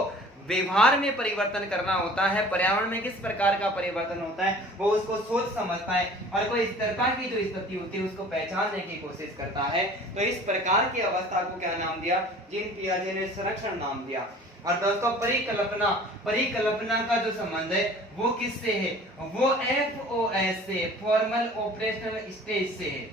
व्यवहार में परिवर्तन करना होता है। पर्यावरण में किस प्रकार का परिवर्तन होता है वो उसको सोच समझता है और कोई स्थिरता की जो स्थिति होती है उसको पहचानने की कोशिश करता है। तो इस प्रकार की अवस्था को क्या नाम दिया? जीन पियाजे ने संरक्षण नाम दिया। और दोस्तों परिकल्पना, परिकल्पना का जो संबंध है वो किससे है? वो FOS से, फॉर्मल ऑपरेशनल स्टेज से है।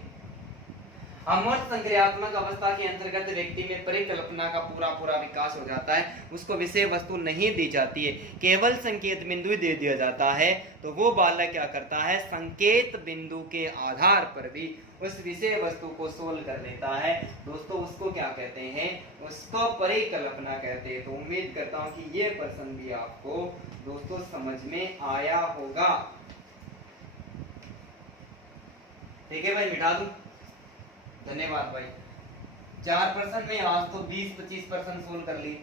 अमूर्त संक्रियात्मक अवस्था के अंतर्गत व्यक्ति में परिकल्पना का पूरा विकास हो जाता है। उसको विषय वस्तु नहीं दी जाती है, केवल संकेत बिंदु दे दिया जाता है। तो वो बालक क्या करता है? संकेत बिंदु के आधार पर भी उस विषय वस्तु को सोल्व कर लेता है। दोस्तों उसको क्या कहते हैं? उसको परिकल्पना कहते हैं। तो उम्मीद करता हूं कि ये प्रश्न भी आपको दोस्तों समझ में आया होगा। ठीक है भाई, मिटा दूं? धन्यवाद भाई। 4% में आज तो 20-25% सोल्व कर ली।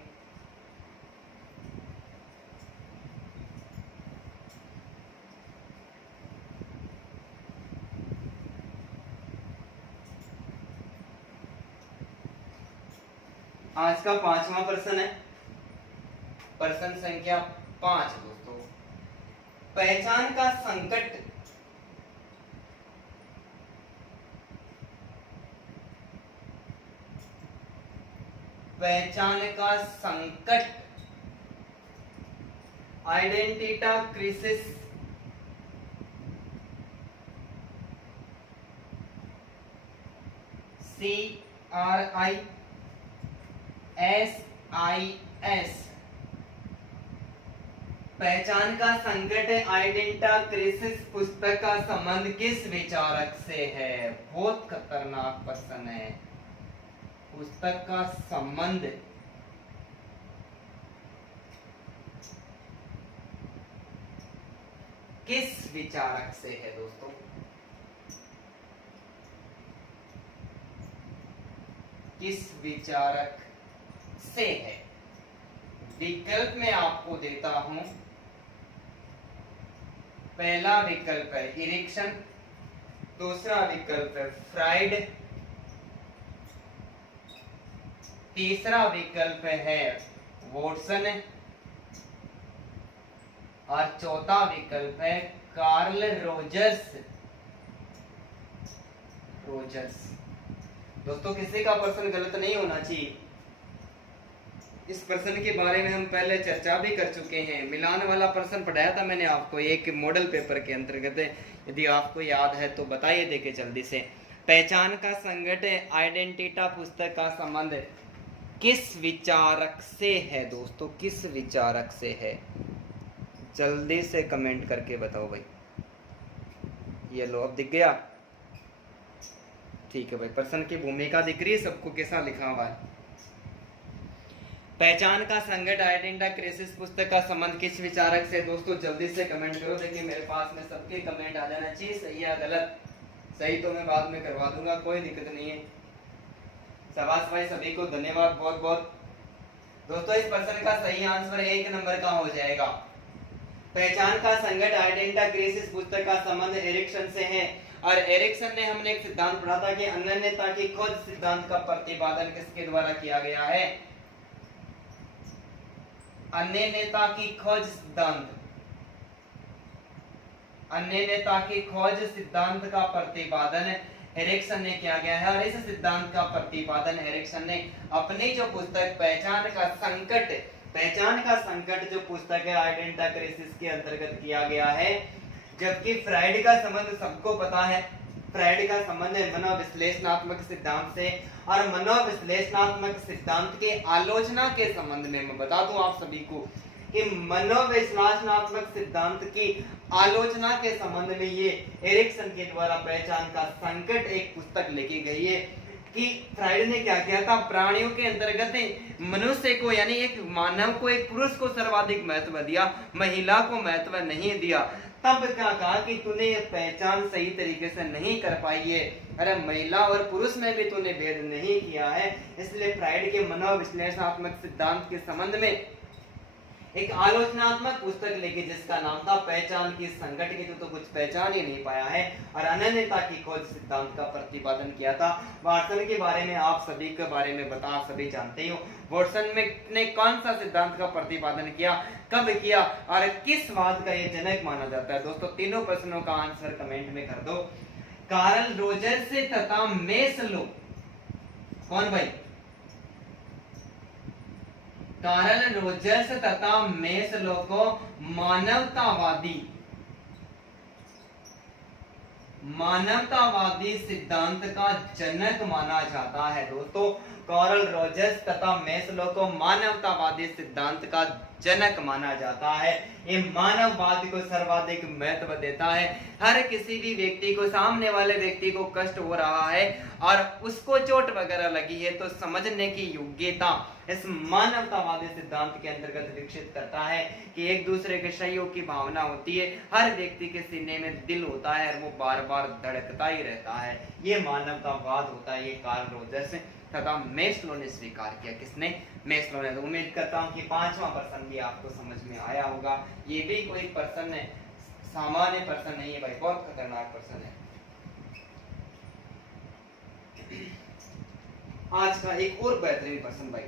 आज का 5वां प्रश्न है, प्रश्न संख्या 5 दोस्तों। पहचान का संकट पहचान का संकट, आइडेंटिटा क्रिसिस, CRISIS, पहचान का संकट आइडेंटिटा क्रिसिस पुस्तक का संबंध किस विचारक से है? बहुत खतरनाक प्रश्न है। पुस्तक का संबंध किस विचारक से है दोस्तों? किस विचारक से है? विकल्प में आपको देता हूं। पहला विकल्प है इरिक्सन, दूसरा विकल्प है फ्राइड, तीसरा विकल्प है वॉटसन और चौथा विकल्प है कार्ल रोजर्स। दोस्तों किसी का प्रश्न गलत नहीं होना चाहिए। इस प्रश्न के बारे में हम पहले चर्चा भी कर चुके हैं। मिलान वाला प्रश्न पढ़ाया था मैंने आपको एक मॉडल पेपर के अंतर्गत। यदि आपको याद है तो बताइए देके जल्दी से। पहचान का संकट आइडेंटिटा पुस्तक का संबंध किस विचारक से है दोस्तों? किस विचारक से है? जल्दी से कमेंट करके बताओ भाई। ये लो, अब दिख गया? ठीक है भाई। प्रश्न की भूमिका दिख रही है सबको? कैसा लिखा हुआ है? पहचान का संकट आइडेंटिटी क्राइसिस पुस्तक का संबंध किस विचारक से? दोस्तों जल्दी से कमेंट करो। देखिए मेरे पास में सबके कमेंट आ जाना चाहिए, सही या गलत। सही तो मैं बाद में करवा दूंगा, कोई दिक्कत नहीं है। शाबाश भाई, सभी को धन्यवाद बहुत बहुत। दोस्तों इस प्रश्न का सही आंसर 1 नंबर का हो जाएगा। पहचान का संकट आइडेंटिटी क्राइसिस पुस्तक का संबंध एरिक्सन से है। और एरिक्सन ने, हमने एक सिद्धांत पढ़ा था कि अनन्यता की खोज सिद्धांत का प्रतिपादन किसके द्वारा किया गया है? अनन्यता की खोज सिद्धांत, अनन्यता की खोज सिद्धांत का प्रतिपादन एरिक्सन ने किया गया है। और इस सिद्धांत का प्रतिपादन एरिक्सन ने अपनी जो पुस्तक पहचान का संकट जो पुस्तक है आइडेंटिटी क्राइसिस के अंतर्गत किया गया है। जबकि फ्राइड का संबंध सबको पता है, फ्राइड का संबंध है मनोविश्लेषणात्मक सिद्धांत से। और मनोविश्लेषणात्मक सिद्धांत के आलोचना के संबंध में मैं बता दूं आप सभी को कि मनोविश्लेषणात्मक सिद्धांत की आलोचना के संबंध में ये एरिक्सन के द्वारा पहचान का संकट एक पुस्तक लिखी गई है। कि फ्राइड ने क्या किया था, प्राणियों के अंतर्गत मनुष्य को यानी एक मानव को, एक पुरुष को सर्वाधिक महत्व दिया, महिला को महत्व नहीं दिया। तब क्या कहा कि तूने ये पहचान सही तरीके से नहीं कर पाई है, अरे महिला और पुरुष में भी तूने भेद नहीं किया है। इसलिए फ्राइड के मनोविश्लेषणात्मक सिद्धांत के संबंध में एक आलोचनात्मक पुस्तक लिखी जिसका नाम था पहचान की संकट की, तो कुछ पहचान ही नहीं पाया है। और अनन्यता की खोज सिद्धांत का प्रतिपादन किया था। वाटसन के बारे में आप सभी के बारे में सभी जानते हो। वाटसन ने कौन सा सिद्धांत का प्रतिपादन किया, कब किया और किस वाद का ये जनक माना जाता है? दोस्तों तीनों प्रश्नों का आंसर कमेंट में कर दो। कार्ल रोजर्स तथा मेस्लो, कौन भाई? कार्ल रोजर्स तथा मेस्लो को मानवतावादी सिद्धांत का जनक माना जाता है। दोस्तों कार्ल रोजर्स तथा मेस्लो को मानवतावादी सिद्धांत का जनक माना जाता है। ये मानववाद को सर्वाधिक महत्व देता है। हर किसी भी व्यक्ति को, सामने वाले व्यक्ति को कष्ट हो रहा है और उसको चोट वगैरह लगी है तो समझने की योग्यता इस मानवतावादी सिद्धांत के अंतर्गत विकसित करता है कि एक दूसरे के सहयोग की भावना होती है। हर व्यक्ति के सीने में दिल होता है और वो बार बार धड़कता ही रहता है। ये मानवतावाद होता है। ये कार्ल रोजर्स तथा मेस्लो ने स्वीकार किया। किसने? मेस्लो ने। तो उम्मीद करता हूं कि 5वां प्रश्न भी आपको समझ में आया होगा। ये भी कोई प्रश्न है, सामान्य प्रश्न नहीं है भाई, बहुत खतरनाक प्रश्न है। आज का एक और बेहतरीन प्रश्न भाई,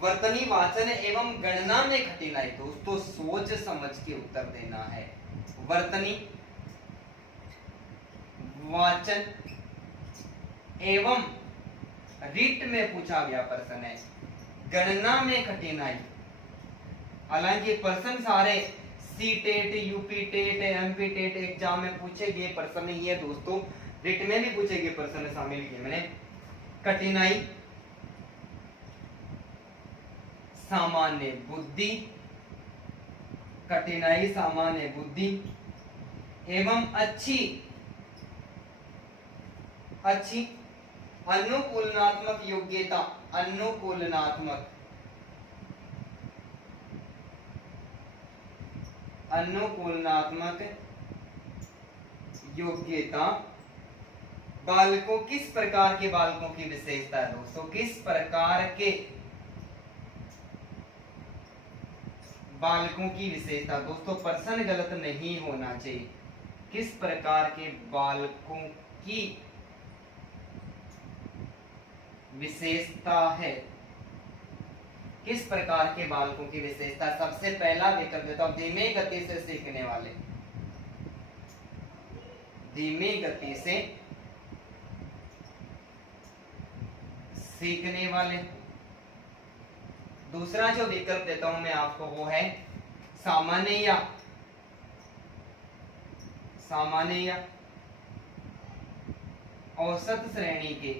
वर्तनी वाचन एवं गणना में कठिनाई। दोस्तों सोच समझ के उत्तर देना है। वर्तनी वाचन एवं रीट में पूछा गया प्रश्न है, गणना में कठिनाई। हालांकि प्रश्न सारे C TET, UP TET, MP TET exam में पूछे गए प्रश्न ही है दोस्तों। रीट में भी पूछे गए प्रश्न शामिल किए मैंने। कठिनाई, सामान्य बुद्धि, कठिनाई सामान्य बुद्धि एवं अच्छी अनुकूलनात्मक योग्यता, अनुकूलनात्मक योग्यता बालकों, किस प्रकार के बालकों की विशेषता है दोस्तों? किस प्रकार के बालकों की विशेषता? दोस्तों प्रश्न गलत नहीं होना चाहिए। किस प्रकार के बालकों की विशेषता है? किस प्रकार के बालकों की विशेषता? सबसे पहला विकल्प देता हूं, धीमी गति से सीखने वाले, धीमी गति से सीखने वाले। दूसरा जो विकल्प देता हूं मैं आपको वो है सामान्य या औसत श्रेणी के,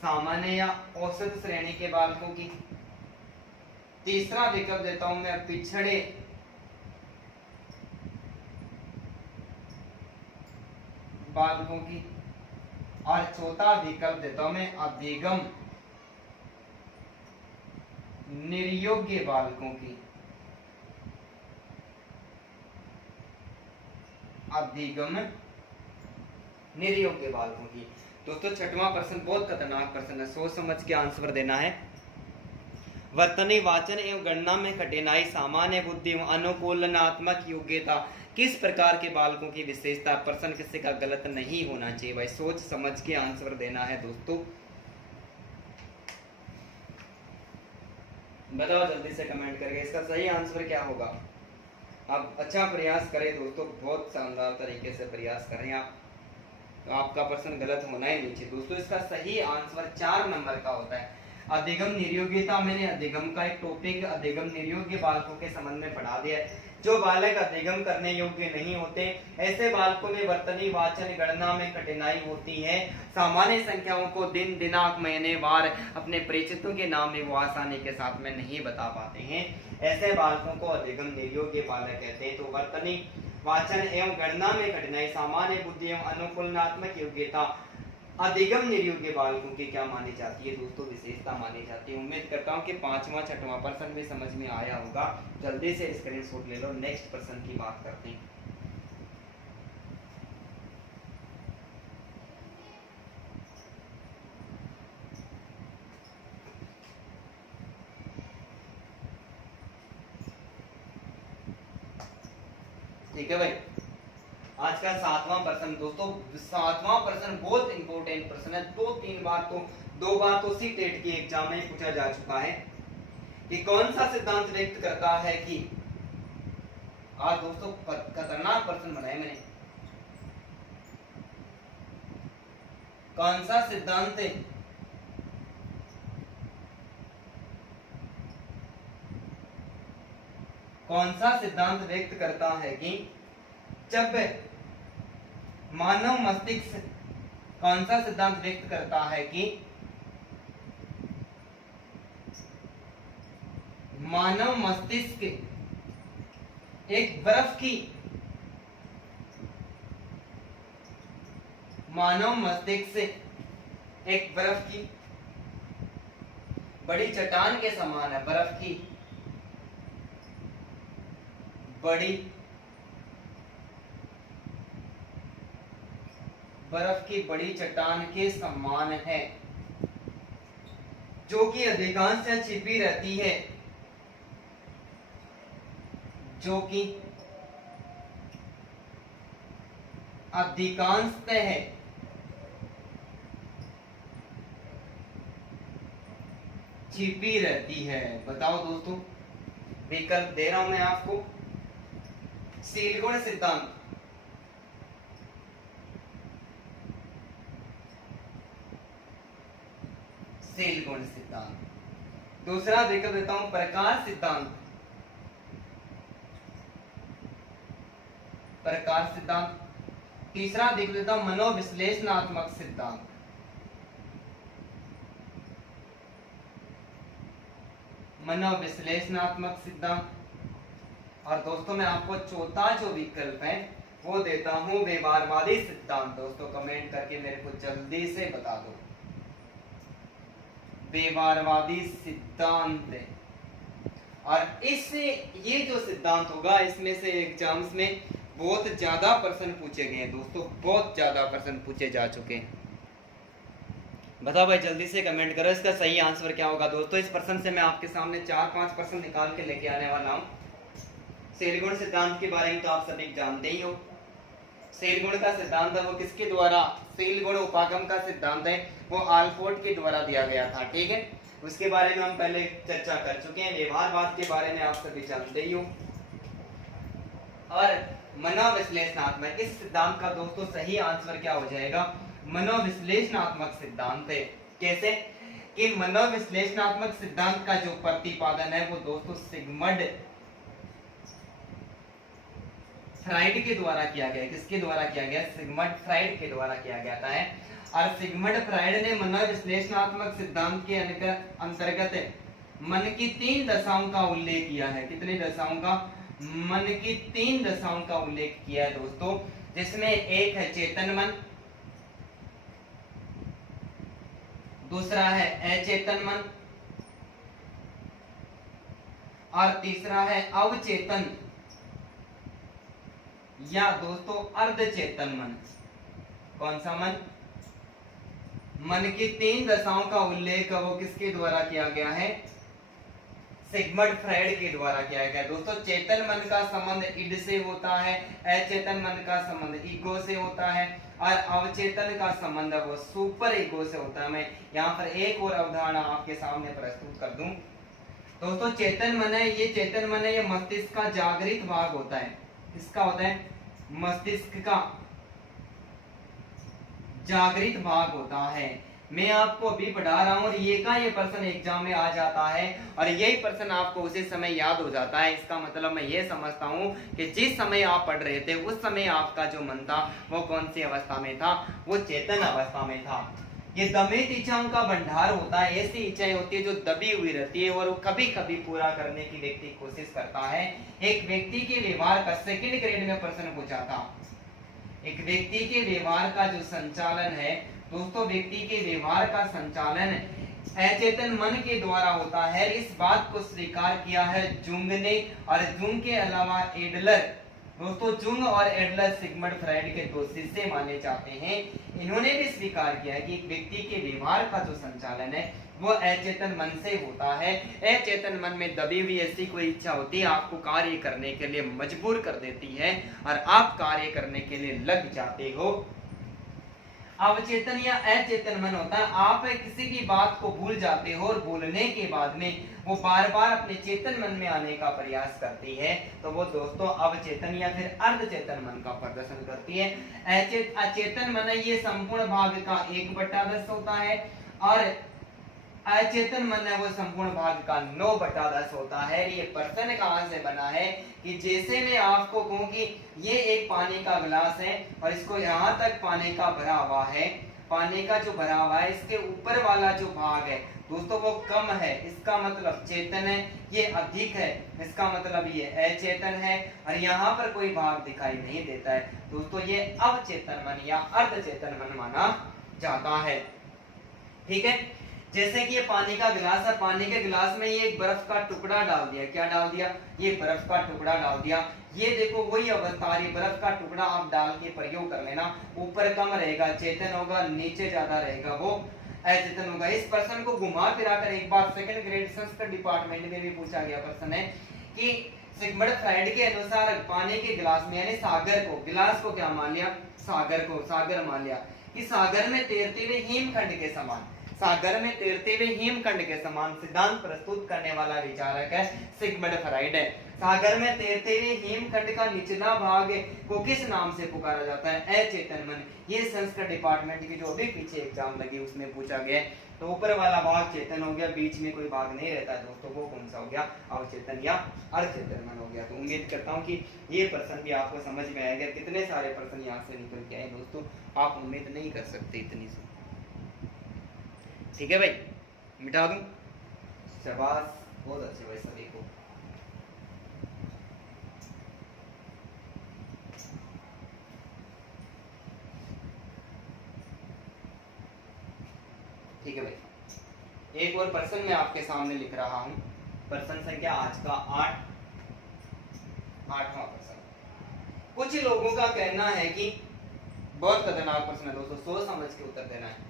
सामान्य या औसत श्रेणी के बालकों की। तीसरा विकल्प देता हूं मैं पिछड़े बालकों की। और चौथा विकल्प देता हूं मैं अभिगम निर्योग्य बालकों की अधिगम निर्योग्य बालकों की। दोस्तों छठवां प्रश्न बहुत खतरनाक प्रश्न है, सोच समझ के आंसर देना है। वर्तनी वाचन एवं गणना में कठिनाई, सामान्य बुद्धि एवं अनुकूलनात्मक योग्यता किस प्रकार के बालकों की विशेषता। प्रश्न किसी का गलत नहीं होना चाहिए भाई, सोच समझ के आंसर देना है दोस्तों। बताओ जल्दी से कमेंट करके इसका सही आंसर क्या होगा। आप अच्छा प्रयास करें दोस्तों, बहुत शानदार तरीके से प्रयास करें आप, तो आपका प्रश्न गलत होना ही नहीं चाहिए दोस्तों। इसका सही आंसर 4 नंबर का होता है। अधिगम निर्योग्यता, मैंने अधिगम का एक टॉपिक अधिगम निर्योग्य बालकों के संबंध में पढ़ा दिया है। जो बालक अधिगम करने योग्य नहीं होते, ऐसे बालकों में वर्तनी वाचन गणना में कठिनाई होती है। सामान्य संख्याओं को दिन दिनांक महीने वार अपने परिचितों के नाम में वो आसानी के साथ में नहीं बता पाते हैं, ऐसे बालकों को अधिगम निर्योग्य बालक कहते हैं। तो वर्तनी वाचन एवं गणना में कठिनाई, सामान्य बुद्धि एवं अनुकूलनात्मक योग्यता अधिगम निर्योग्य बालकों की क्या मानी जाती है दोस्तों, विशेषता मानी जाती है। उम्मीद करता हूँ कि 5वां 6वां प्रश्न भी समझ में आया होगा। जल्दी से स्क्रीनशॉट ले लो, नेक्स्ट प्रश्न की बात करते हैं। ठीक है भाई, आज का 7वां प्रश्न दोस्तों, 7वां प्रश्न बहुत इंपॉर्टेंट प्रश्न है। 2 बार तो सीटेट की एग्जाम में पूछा जा चुका है कि कौन सा सिद्धांत व्यक्त करता है कि, आज दोस्तों खतरनाक प्रश्न बनाए मैंने, कौन सा सिद्धांत है कौन सा सिद्धांत व्यक्त करता है कि जब मानव मस्तिष्क, कौन सा सिद्धांत व्यक्त करता है कि मानव मस्तिष्क एक बर्फ की, मानव मस्तिष्क एक बर्फ की बड़ी चट्टान के समान है, बर्फ की बड़ी चट्टान के समान है, जो कि अधिकांशतः छिपी रहती है, जो कि अधिकांशतः छिपी रहती है। बताओ दोस्तों, विकल्प दे रहा हूं मैं आपको। सीलगुण सिद्धांत, सीलगुण सिद्धांत। दूसरा विकल्प देता हूं प्रकाश सिद्धांत, प्रकाश सिद्धांत। तीसरा विकल्प देता हूं मनोविश्लेषणात्मक सिद्धांत, मनोविश्लेषणात्मक सिद्धांत। और दोस्तों मैं आपको चौथा जो विकल्प है वो देता हूं व्यवहारवादी सिद्धांत। दोस्तों कमेंट करके मेरे को जल्दी से बता दो, व्यवहारवादी सिद्धांत। और इससे ये जो सिद्धांत होगा, इसमें से एग्जाम्स में बहुत ज्यादा प्रश्न पूछे गए हैं दोस्तों, बहुत ज्यादा प्रश्न पूछे जा चुके हैं। बताओ भाई जल्दी से कमेंट करो, इसका सही आंसर क्या होगा दोस्तों। इस प्रश्न से मैं आपके सामने 4-5 प्रश्न निकाल के लेके आने वाला हूं। सेलगुण सिद्धांत के बारे में तो आप सभी जानते ही हो। सेलगुण का सिद्धांत है वो किसके द्वारा, सेलगुण उपागम का सिद्धांत है वो आल्फोर्ड के द्वारा दिया गया था, ठीक है। उसके बारे में हम पहले चर्चा कर चुके हैं। व्यवहारवाद के बारे में आप सभी जानते ही हो। और मनोविश्लेषणात्मक, इस सिद्धांत का दोस्तों सही आंसर क्या हो जाएगा, मनोविश्लेषणात्मक सिद्धांत है। कैसे कि मनोविश्लेषणात्मक सिद्धांत का जो प्रतिपादन है वो दोस्तों सिगमंड फ्राइड के द्वारा किया गया। किसके द्वारा किया गया, सिगमंड फ्राइड के द्वारा किया गया है। और सिगमंड फ्राइड ने मनोविश्लेषणात्मक सिद्धांत के अंतर्गत मन की 3 दशाओं का उल्लेख किया है। कितनी दशाओं का, मन की 3 दशाओं का उल्लेख किया है दोस्तों, जिसमें एक है चेतन मन, दूसरा है अचेतन मन, और तीसरा है अवचेतन या दोस्तों अर्धचेतन मन। कौन सा मन? मन की 3 दशाओं का उल्लेख वो किसके द्वारा किया गया है? सिगमंड फ्राइड के द्वारा किया गया। दोस्तों चेतन मन का संबंध इड से होता है, अचेतन मन का संबंध ईगो से होता है और अवचेतन का संबंध वो सुपर ईगो से होता है। मैं यहाँ पर एक और अवधारणा आपके सामने प्रस्तुत कर दूं। दोस्तों चेतन मन है, ये चेतन मन है, ये मस्तिष्क का जागृत भाग होता है। किसका होता है? मस्तिष्क का जागृत भाग होता है। मैं आपको अभी पढ़ा रहा हूं और ये प्रश्न एग्जाम में आ जाता है और यही प्रश्न आपको उसी समय याद हो जाता है। इसका मतलब मैं ये समझता हूं कि जिस समय आप पढ़ रहे थे उस समय आपका जो मन था वो कौन सी अवस्था में था? वो चेतन अवस्था में था। ये दमित इच्छाओं का भंडार होता है। ऐसी इच्छाएं होती है जो दबी हुई रहती है और वो कभी कभी पूरा करने की व्यक्ति कोशिश करता है। एक व्यक्ति के व्यवहार का सेकंड ग्रेड में प्रश्न पूछा था। एक व्यक्ति के व्यवहार का जो संचालन है दोस्तों, व्यक्ति के व्यवहार का संचालन अचेतन मन के द्वारा होता है। इस बात को स्वीकार किया है जुंग ने और जुंग के अलावा एडलर। दोस्तों जुंग और एडलर सिगमंड फ्राइड के दो शिष्य माने जाते हैं। इन्होंने भी स्वीकार किया है कि एक व्यक्ति के व्यवहार का जो संचालन है वो अचेतन मन से होता है। अचेतन मन में दबी हुई ऐसी कोई इच्छा होती है, आपको कार्य करने के लिए मजबूर कर देती है और आप कार्य करने के लिए लग जाते हो। अवचेतन या अचेतन मन होता है, आप किसी भी बात को भूल जाते हो और भूलने के बाद में वो बार बार अपने चेतन मन में आने का प्रयास करती है, तो वो दोस्तों अवचेतन या फिर अर्धचेतन मन का प्रदर्शन करती है। अचेतन मन ये संपूर्ण भाग का 1/10 होता है और अचेतन मन है वो संपूर्ण भाग का 9/10 होता है। ये प्रश्न कहां से बना है कि जैसे मैं आपको कहूं कि ये एक पानी का गिलास है और इसको यहाँ तक पानी का भरा हुआ है, पानी का जो भरा हुआ है इसके ऊपर वाला जो भाग है दोस्तों वो कम है, इसका मतलब चेतन है। ये अधिक है, इसका मतलब ये अचेतन है और यहाँ पर कोई भाग दिखाई नहीं देता है दोस्तों, ये अवचेतन मन या अर्धचेतन मन माना जाता है। ठीक है, जैसे कि ये पानी का गिलास है, पानी के गिलास में ये एक बर्फ का टुकड़ा डाल दिया। क्या डाल दिया? ये बर्फ का टुकड़ा डाल दिया। ये देखो वही अवस्था, ये बर्फ का टुकड़ा आप डाल के प्रयोग कर लेना। ऊपर कम रहेगा चेतन होगा, नीचे ज्यादा रहेगा वो अचेतन होगा। इस प्रश्न को घुमा फिरा कर एक बार सेकंड ग्रेड संस्कृत डिपार्टमेंट में भी पूछा गया प्रश्न है कि सिगमंड फ्राइड के अनुसार पानी के गिलास में यानी सागर को, गिलास को क्या मान लिया? सागर को सागर मान लिया कि सागर में तैरते हुए हिमखंड के समान, सागर में तैरते हुए हिमखंड के समान सिद्धांत प्रस्तुत करने वाला विचारक है सिगमंड फ्राइड है। सागर में तैरते हुए हिमखंड का निचला भाग को किस नाम से पुकारा जाता है? अचेतन मन। ये संस्कृत डिपार्टमेंट की जो भी पीछे एग्जाम लगी उसमें पूछा गया। तो ऊपर वाला भाग चेतन हो गया, बीच में कोई भाग नहीं रहता है दोस्तों, वो कौन सा हो गया? अवचेतन या अर्धचेतन मन हो गया। तो उम्मीद करता हूँ कि ये प्रश्न भी आपको समझ में आएगा। कितने सारे प्रश्न यहाँ से निकल के आए दोस्तों, आप उम्मीद नहीं कर सकते इतनी से। ठीक है भाई, मिटा दूं? शाबाश, बहुत अच्छे भाई सभी को। ठीक है भाई, एक और प्रश्न मैं आपके सामने लिख रहा हूं। प्रश्न संख्या आज का 8वां प्रश्न। कुछ लोगों का कहना है कि बहुत खतरनाक प्रश्न है दोस्तों, सोच समझ के उत्तर देना है।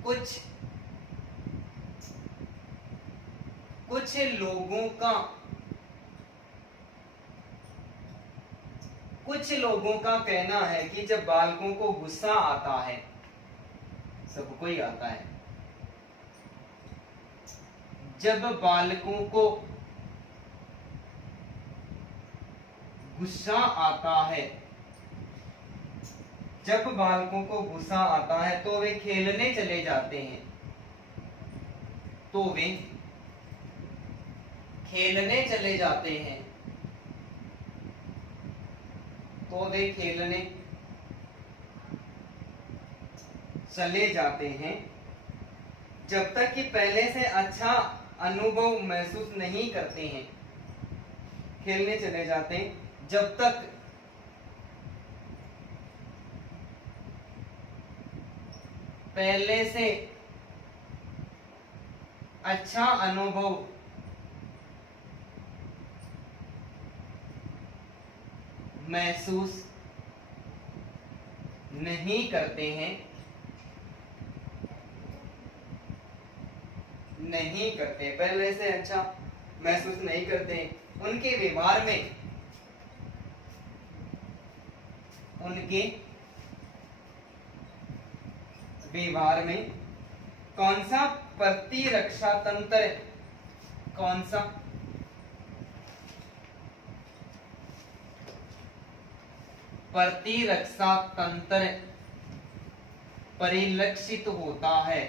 कुछ लोगों का कहना है कि जब बालकों को गुस्सा आता है, सबको ही आता है, जब बालकों को गुस्सा आता है, जब बालकों को गुस्सा आता है तो वे खेलने चले जाते हैं, तो वे खेलने चले जाते हैं, तो वे खेलने चले जाते हैं जब तक कि पहले से अच्छा अनुभव महसूस नहीं करते हैं। खेलने चले जाते हैं जब तक पहले से अच्छा अनुभव महसूस नहीं करते हैं, नहीं करते, पहले से अच्छा महसूस नहीं करते, उनके व्यवहार में, उनके व्यवहार में कौन सा प्रतिरक्षा तंत्र, कौन सा प्रतिरक्षा तंत्र परिलक्षित होता है,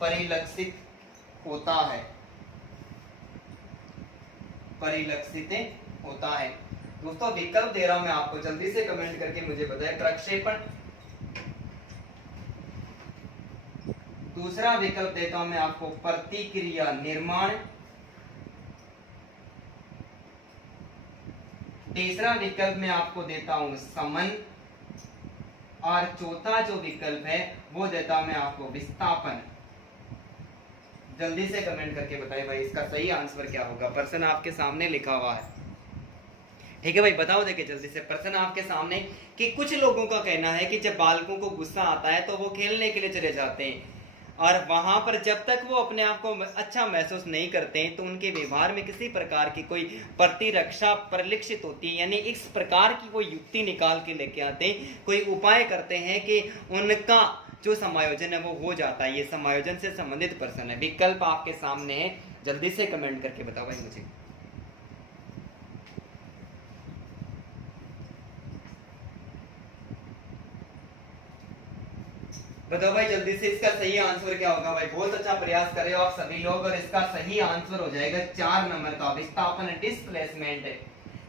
परिलक्षित होता है, परिलक्षित होता है। दोस्तों विकल्प दे रहा हूं मैं आपको, जल्दी से कमेंट करके मुझे बताएं। प्रक्षेपण, दूसरा विकल्प देता हूं मैं आपको प्रतिक्रिया निर्माण, तीसरा विकल्प मैं आपको देता हूं समन, और चौथा जो विकल्प है वो देता हूं मैं आपको विस्थापन। जल्दी से कमेंट करके बताइए भाई इसका सही आंसर क्या होगा। प्रश्न आपके सामने लिखा हुआ है, ठीक है भाई, बताओ। देखिए जल्दी से प्रश्न आपके सामने कि कुछ लोगों का कहना है कि जब बालकों को गुस्सा आता है तो वो खेलने के लिए चले जाते हैं, और वहां पर जब तक वो अपने आप को अच्छा महसूस नहीं करते हैं तो उनके व्यवहार में किसी प्रकार की कोई प्रतिरक्षा परिलक्षित होती है, यानी इस प्रकार की कोई युक्ति निकाल के लेके आते हैं, कोई उपाय करते हैं कि उनका जो समायोजन है वो हो जाता है। ये समायोजन से संबंधित प्रश्न है। विकल्प आपके सामने है, जल्दी से कमेंट करके बताओ भाई मुझे। बताओ भाई जल्दी से इसका सही आंसर क्या होगा। भाई बहुत अच्छा प्रयास कर रहे हो आप सभी लोग, और इसका सही आंसर हो जाएगा 4 नंबर का विस्थापन, डिस्प्लेसमेंट है।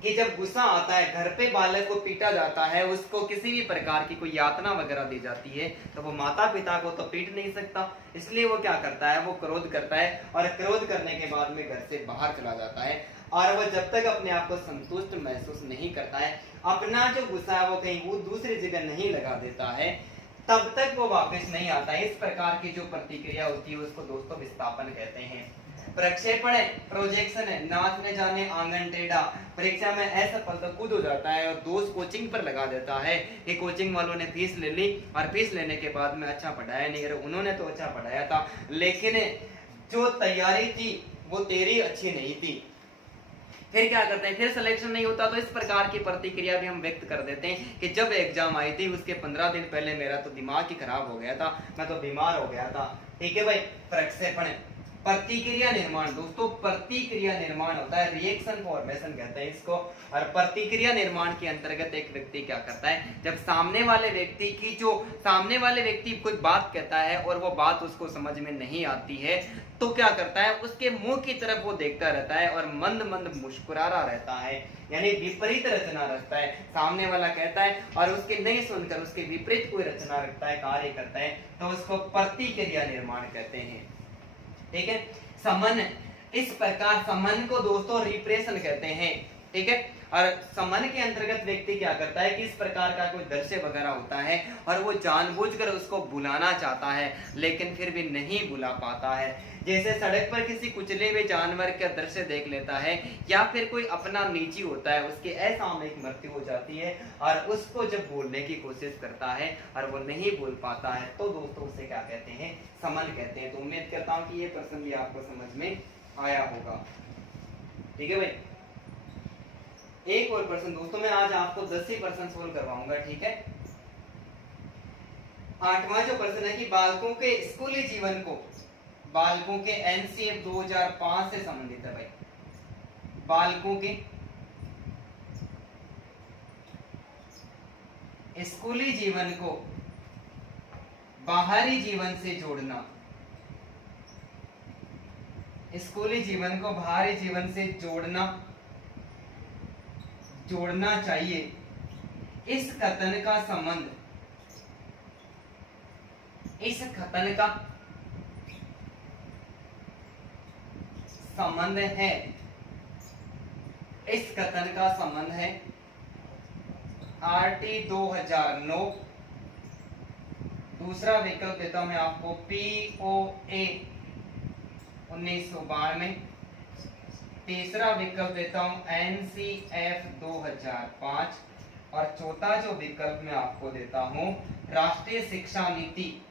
कि जब गुस्सा आता है, घर पे बालक को पीटा जाता है, उसको किसी भी प्रकार की कोई यातना वगैरह दी जाती है, तो वो माता पिता को तो पीट नहीं सकता, इसलिए वो क्या करता है, वो क्रोध करता है, और क्रोध करने के बाद में घर से बाहर चला जाता है। और वो जब तक अपने आप को संतुष्ट महसूस नहीं करता है, अपना जो गुस्सा है वो कहीं वो दूसरी जगह नहीं लगा देता है, तब तक वो वापस नहीं आता है। इस प्रकार की जो प्रतिक्रिया होती है उसको दोस्तों विस्थापन कहते हैं। प्रक्षेपण है, प्रोजेक्शन है, नाच न जाने आंगन टेढ़ा, परीक्षा में असफल तो कूद हो जाता है और दोष कोचिंग पर लगा देता है कि कोचिंग वालों ने फीस ले ली और फीस लेने के बाद में अच्छा पढ़ाया नहीं, अरे उन्होंने तो अच्छा पढ़ाया था लेकिन जो तैयारी थी वो तेरी अच्छी नहीं थी। फिर क्या करते हैं, फिर सिलेक्शन नहीं होता, तो इस प्रकार की प्रतिक्रिया भी हम व्यक्त कर देते हैं कि जब एग्जाम आई थी उसके 15 दिन पहले मेरा तो दिमाग ही खराब हो गया था, मैं तो बीमार हो गया था। ठीक है भाई। प्रक्षेपण, प्रतिक्रिया निर्माण, दोस्तों प्रतिक्रिया निर्माण होता है, रिएक्शन फॉर्मेशन कहते हैं इसको। और प्रतिक्रिया निर्माण के अंतर्गत एक व्यक्ति क्या करता है, जब सामने वाले व्यक्ति कोई बात कहता है और वो बात उसको समझ में नहीं आती है, तो क्या करता है, उसके मुंह की तरफ वो देखता रहता है और मंद मंद मुस्कुरा रहा रहता है, यानी विपरीत रचना रचता है। सामने वाला कहता है और उसके नहीं सुनकर उसके विपरीत कोई रचना रखता है, कार्य करता है, तो उसको प्रतिक्रिया निर्माण कहते हैं। ठीक है। समन, इस प्रकार समन को दोस्तों रिप्रेशन कहते हैं। ठीक है। और समन के अंतर्गत व्यक्ति क्या करता है कि इस प्रकार का कोई दृश्य वगैरह होता है और वो जानबूझकर उसको भुलाना चाहता है लेकिन फिर भी नहीं भुला पाता है। जैसे सड़क पर किसी कुचले हुए जानवर का दृश्य देख लेता है, या फिर कोई अपना निजी होता है, उसके असामयिक मृत्यु हो जाती है और उसको जब भूलने की कोशिश करता है और वो नहीं भूल पाता है, तो दोस्तों उसे क्या कहते हैं, समन कहते हैं। तो उम्मीद करता हूँ कि ये प्रश्न भी आपको समझ में आया होगा। ठीक है भाई। एक और प्रश्न दोस्तों, मैं आज आपको 10 ही प्रश्न सोल्व करवाऊंगा। ठीक है। 8वां जो प्रश्न है कि बालकों के स्कूली जीवन को, बालकों के एनसीएफ 2005 से संबंधित है भाई। बालकों के स्कूली जीवन को बाहरी जीवन से जोड़ना, स्कूली जीवन को बाहरी जीवन से जोड़ना चाहिए। इस कथन का संबंध, इस कथन का संबंध है, इस कथन का संबंध है आरटी 2009। दूसरा विकल्प देता हूं मैं आपको, पीओए 1992। तीसरा विकल्प देता हूं एनसीएफ 2005, और चौथा जो विकल्प मैं आपको देता हूं राष्ट्रीय शिक्षा नीति,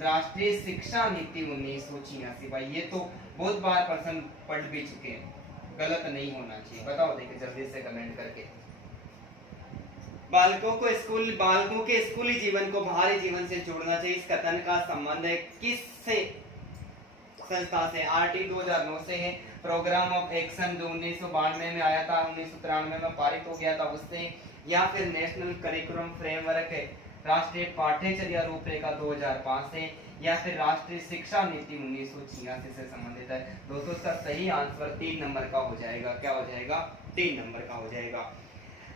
राष्ट्रीय शिक्षा नीति 1986। भाई ये तो बहुत बार प्रश्न पढ़ भी चुके हैं, गलत नहीं होना चाहिए। बताओ देखिए जल्दी से कमेंट करके। बालकों के स्कूली जीवन को बाहरी जीवन से जोड़ना चाहिए, इस कथन का संबंध है किससे? संस्था से। आरटी 2009 से है। प्रोग्राम ऑफ एक्शन जो 1992 में आया था, 1993 में पारित हो गया था उससे, या फिर नेशनल करिकुलम फ्रेमवर्क है, राष्ट्रीय पाठ्यचर्या रूपरेखा 2005 से, या फिर राष्ट्रीय शिक्षा नीति 1986 से संबंधित है। दोस्तों इसका सही आंसर 3 नंबर का हो जाएगा। क्या हो जाएगा? 3 नंबर का हो जाएगा।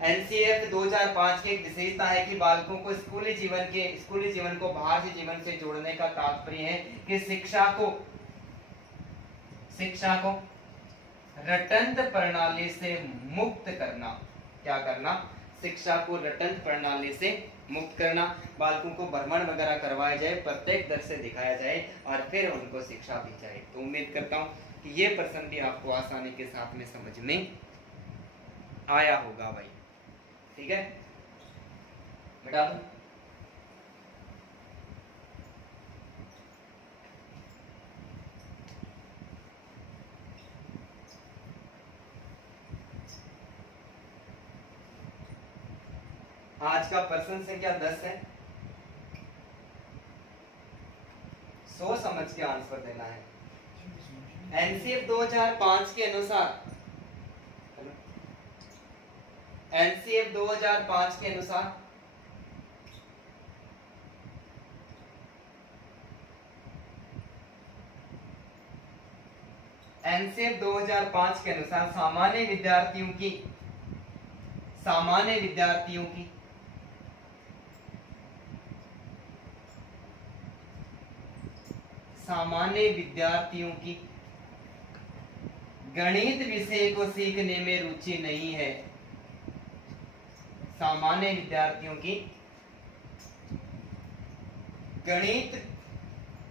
एनसीएफ 2005 की एक विशेषता है कि बालकों को स्कूली जीवन को बाहरी जीवन से जोड़ने का तात्पर्य है कि शिक्षा को रटंत प्रणाली से मुक्त करना। क्या करना? शिक्षा को रटंत प्रणाली से मुक्त करना। बालकों को भ्रमण वगैरह करवाया जाए, प्रत्येक दर से दिखाया जाए और फिर उनको शिक्षा दी जाए। तो उम्मीद करता हूं कि ये प्रश्न भी आपको आसानी के साथ में समझ में आया होगा भाई। ठीक है, मिटा दो। आज का प्रश्न संख्या 10 है। सोच समझ के आंसर देना है। एनसीएफ 2005 के अनुसार, एनसीएफ 2005 के अनुसार एनसीएफ 2005 के अनुसार सामान्य विद्यार्थियों की गणित विषय को सीखने में रुचि नहीं है। सामान्य विद्यार्थियों की गणित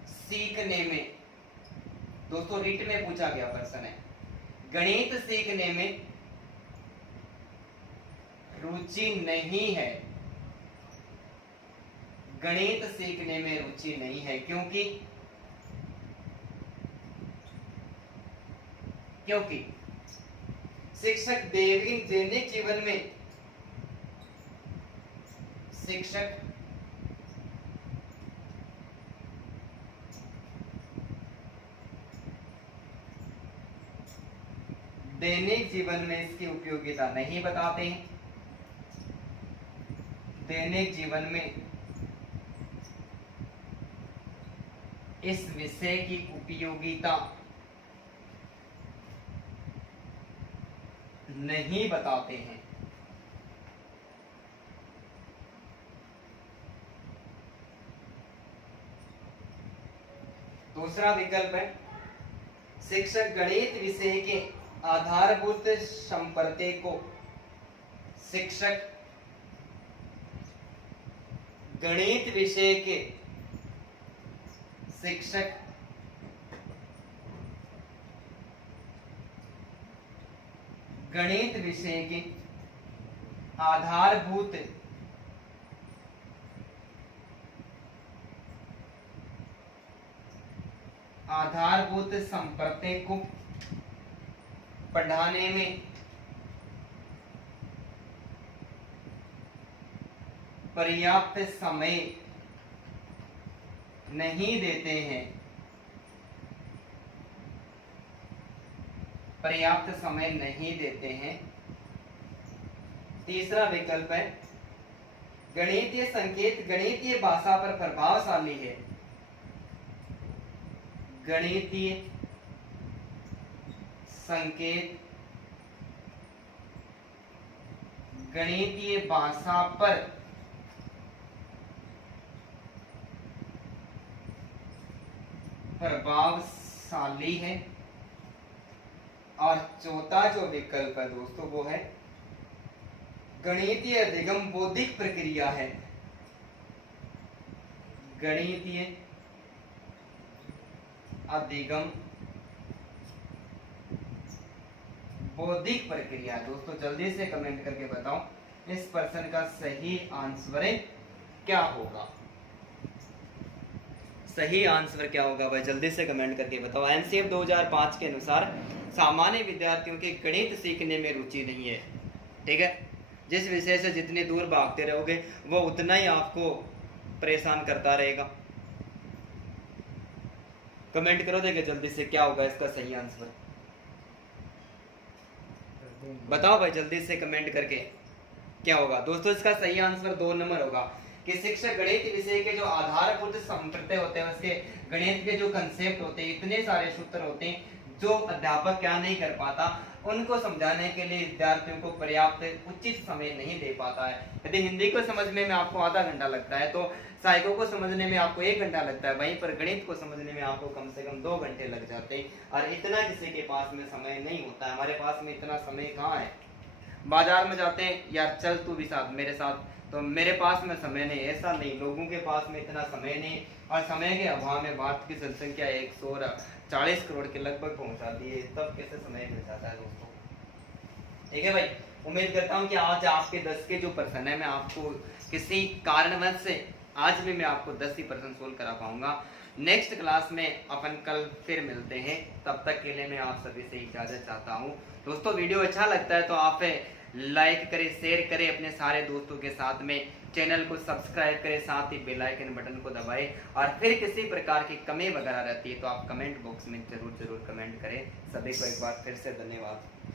सीखने में, दोस्तों रीट में पूछा गया प्रश्न है, गणित सीखने में रुचि नहीं है। गणित सीखने में रुचि नहीं है क्योंकि शिक्षक दैनिक जीवन में इसकी उपयोगिता नहीं बताते हैं। दैनिक जीवन में इस विषय की उपयोगिता नहीं बताते हैं। दूसरा विकल्प है शिक्षक गणित विषय के आधारभूत संप्रत्यय को गणित विषय के आधारभूत संप्रत्यय को पढ़ाने में पर्याप्त समय नहीं देते हैं। तीसरा विकल्प है गणितीय संकेत गणितीय भाषा पर प्रभावशाली है। गणितीय संकेत गणितीय भाषा पर प्रभावशाली है। और चौथा जो विकल्प है दोस्तों वो है गणितीय अधिगम बौद्धिक प्रक्रिया है। गणितीय अधिगम बौद्धिक प्रक्रिया। दोस्तों जल्दी से कमेंट करके बताओ इस प्रश्न का सही आंसर क्या होगा, सही आंसर क्या होगा भाई, जल्दी से कमेंट करके बताओ। एनसीएफ 2005 के अनुसार सामान्य विद्यार्थियों के गणित सीखने में रुचि नहीं है। ठीक है, जिस विषय से जितनी दूर भागते रहोगे वो उतना ही आपको परेशान करता रहेगा। कमेंट करो देखे जल्दी से क्या होगा इसका सही आंसर, बताओ भाई जल्दी से कमेंट करके क्या होगा। दोस्तों इसका सही आंसर 2 नंबर होगा कि शिक्षक गणित विषय के जो आधारभूत संप्रत्यय होते हैं, उसके गणित के जो कंसेप्ट होते हैं, इतने सारे सूत्र होते हैं जो अध्यापक क्या नहीं कर पाता, उनको समझाने के लिए विद्यार्थियों को पर्याप्त उचित समय नहीं दे पाता है। यदि हिंदी को समझने में आपको आधा घंटा लगता है तो साइको को समझने में आपको 1 घंटा लगता है, वहीं पर गणित को समझने में आपको कम से कम 2 घंटे लग जाते हैं। और इतना किसी के पास में समय नहीं होता है, हमारे पास में इतना समय कहाँ है। बाजार में जाते हैं, यार चल तू भी साथ मेरे साथ, तो मेरे पास में समय नहीं, ऐसा नहीं, लोगों के पास में इतना समय नहीं। और समय के अभाव में भारत की जनसंख्या 140 करोड़ के लगभग पहुंच जाती है, तब कैसे समय मिल जाता है दोस्तों। ठीक है भाई, उम्मीद करता हूं कि आज आपके 10 के जो प्रश्न है मैं आपको किसी कारणवश से आज भी मैं आपको 10 ही प्रश्न सोल्व करा पाऊंगा। नेक्स्ट क्लास में अपन कल फिर मिलते हैं, तब तक के लिए मैं आप सभी से इजाजत चाहता हूं। दोस्तों वीडियो अच्छा लगता है तो आप लाइक करें, शेयर करें अपने सारे दोस्तों के साथ में, चैनल को सब्सक्राइब करें, साथ ही बेल आइकन बटन को दबाएं। और फिर किसी प्रकार की कमी वगैरह रहती है तो आप कमेंट बॉक्स में जरूर कमेंट करें। सभी को एक बार फिर से धन्यवाद।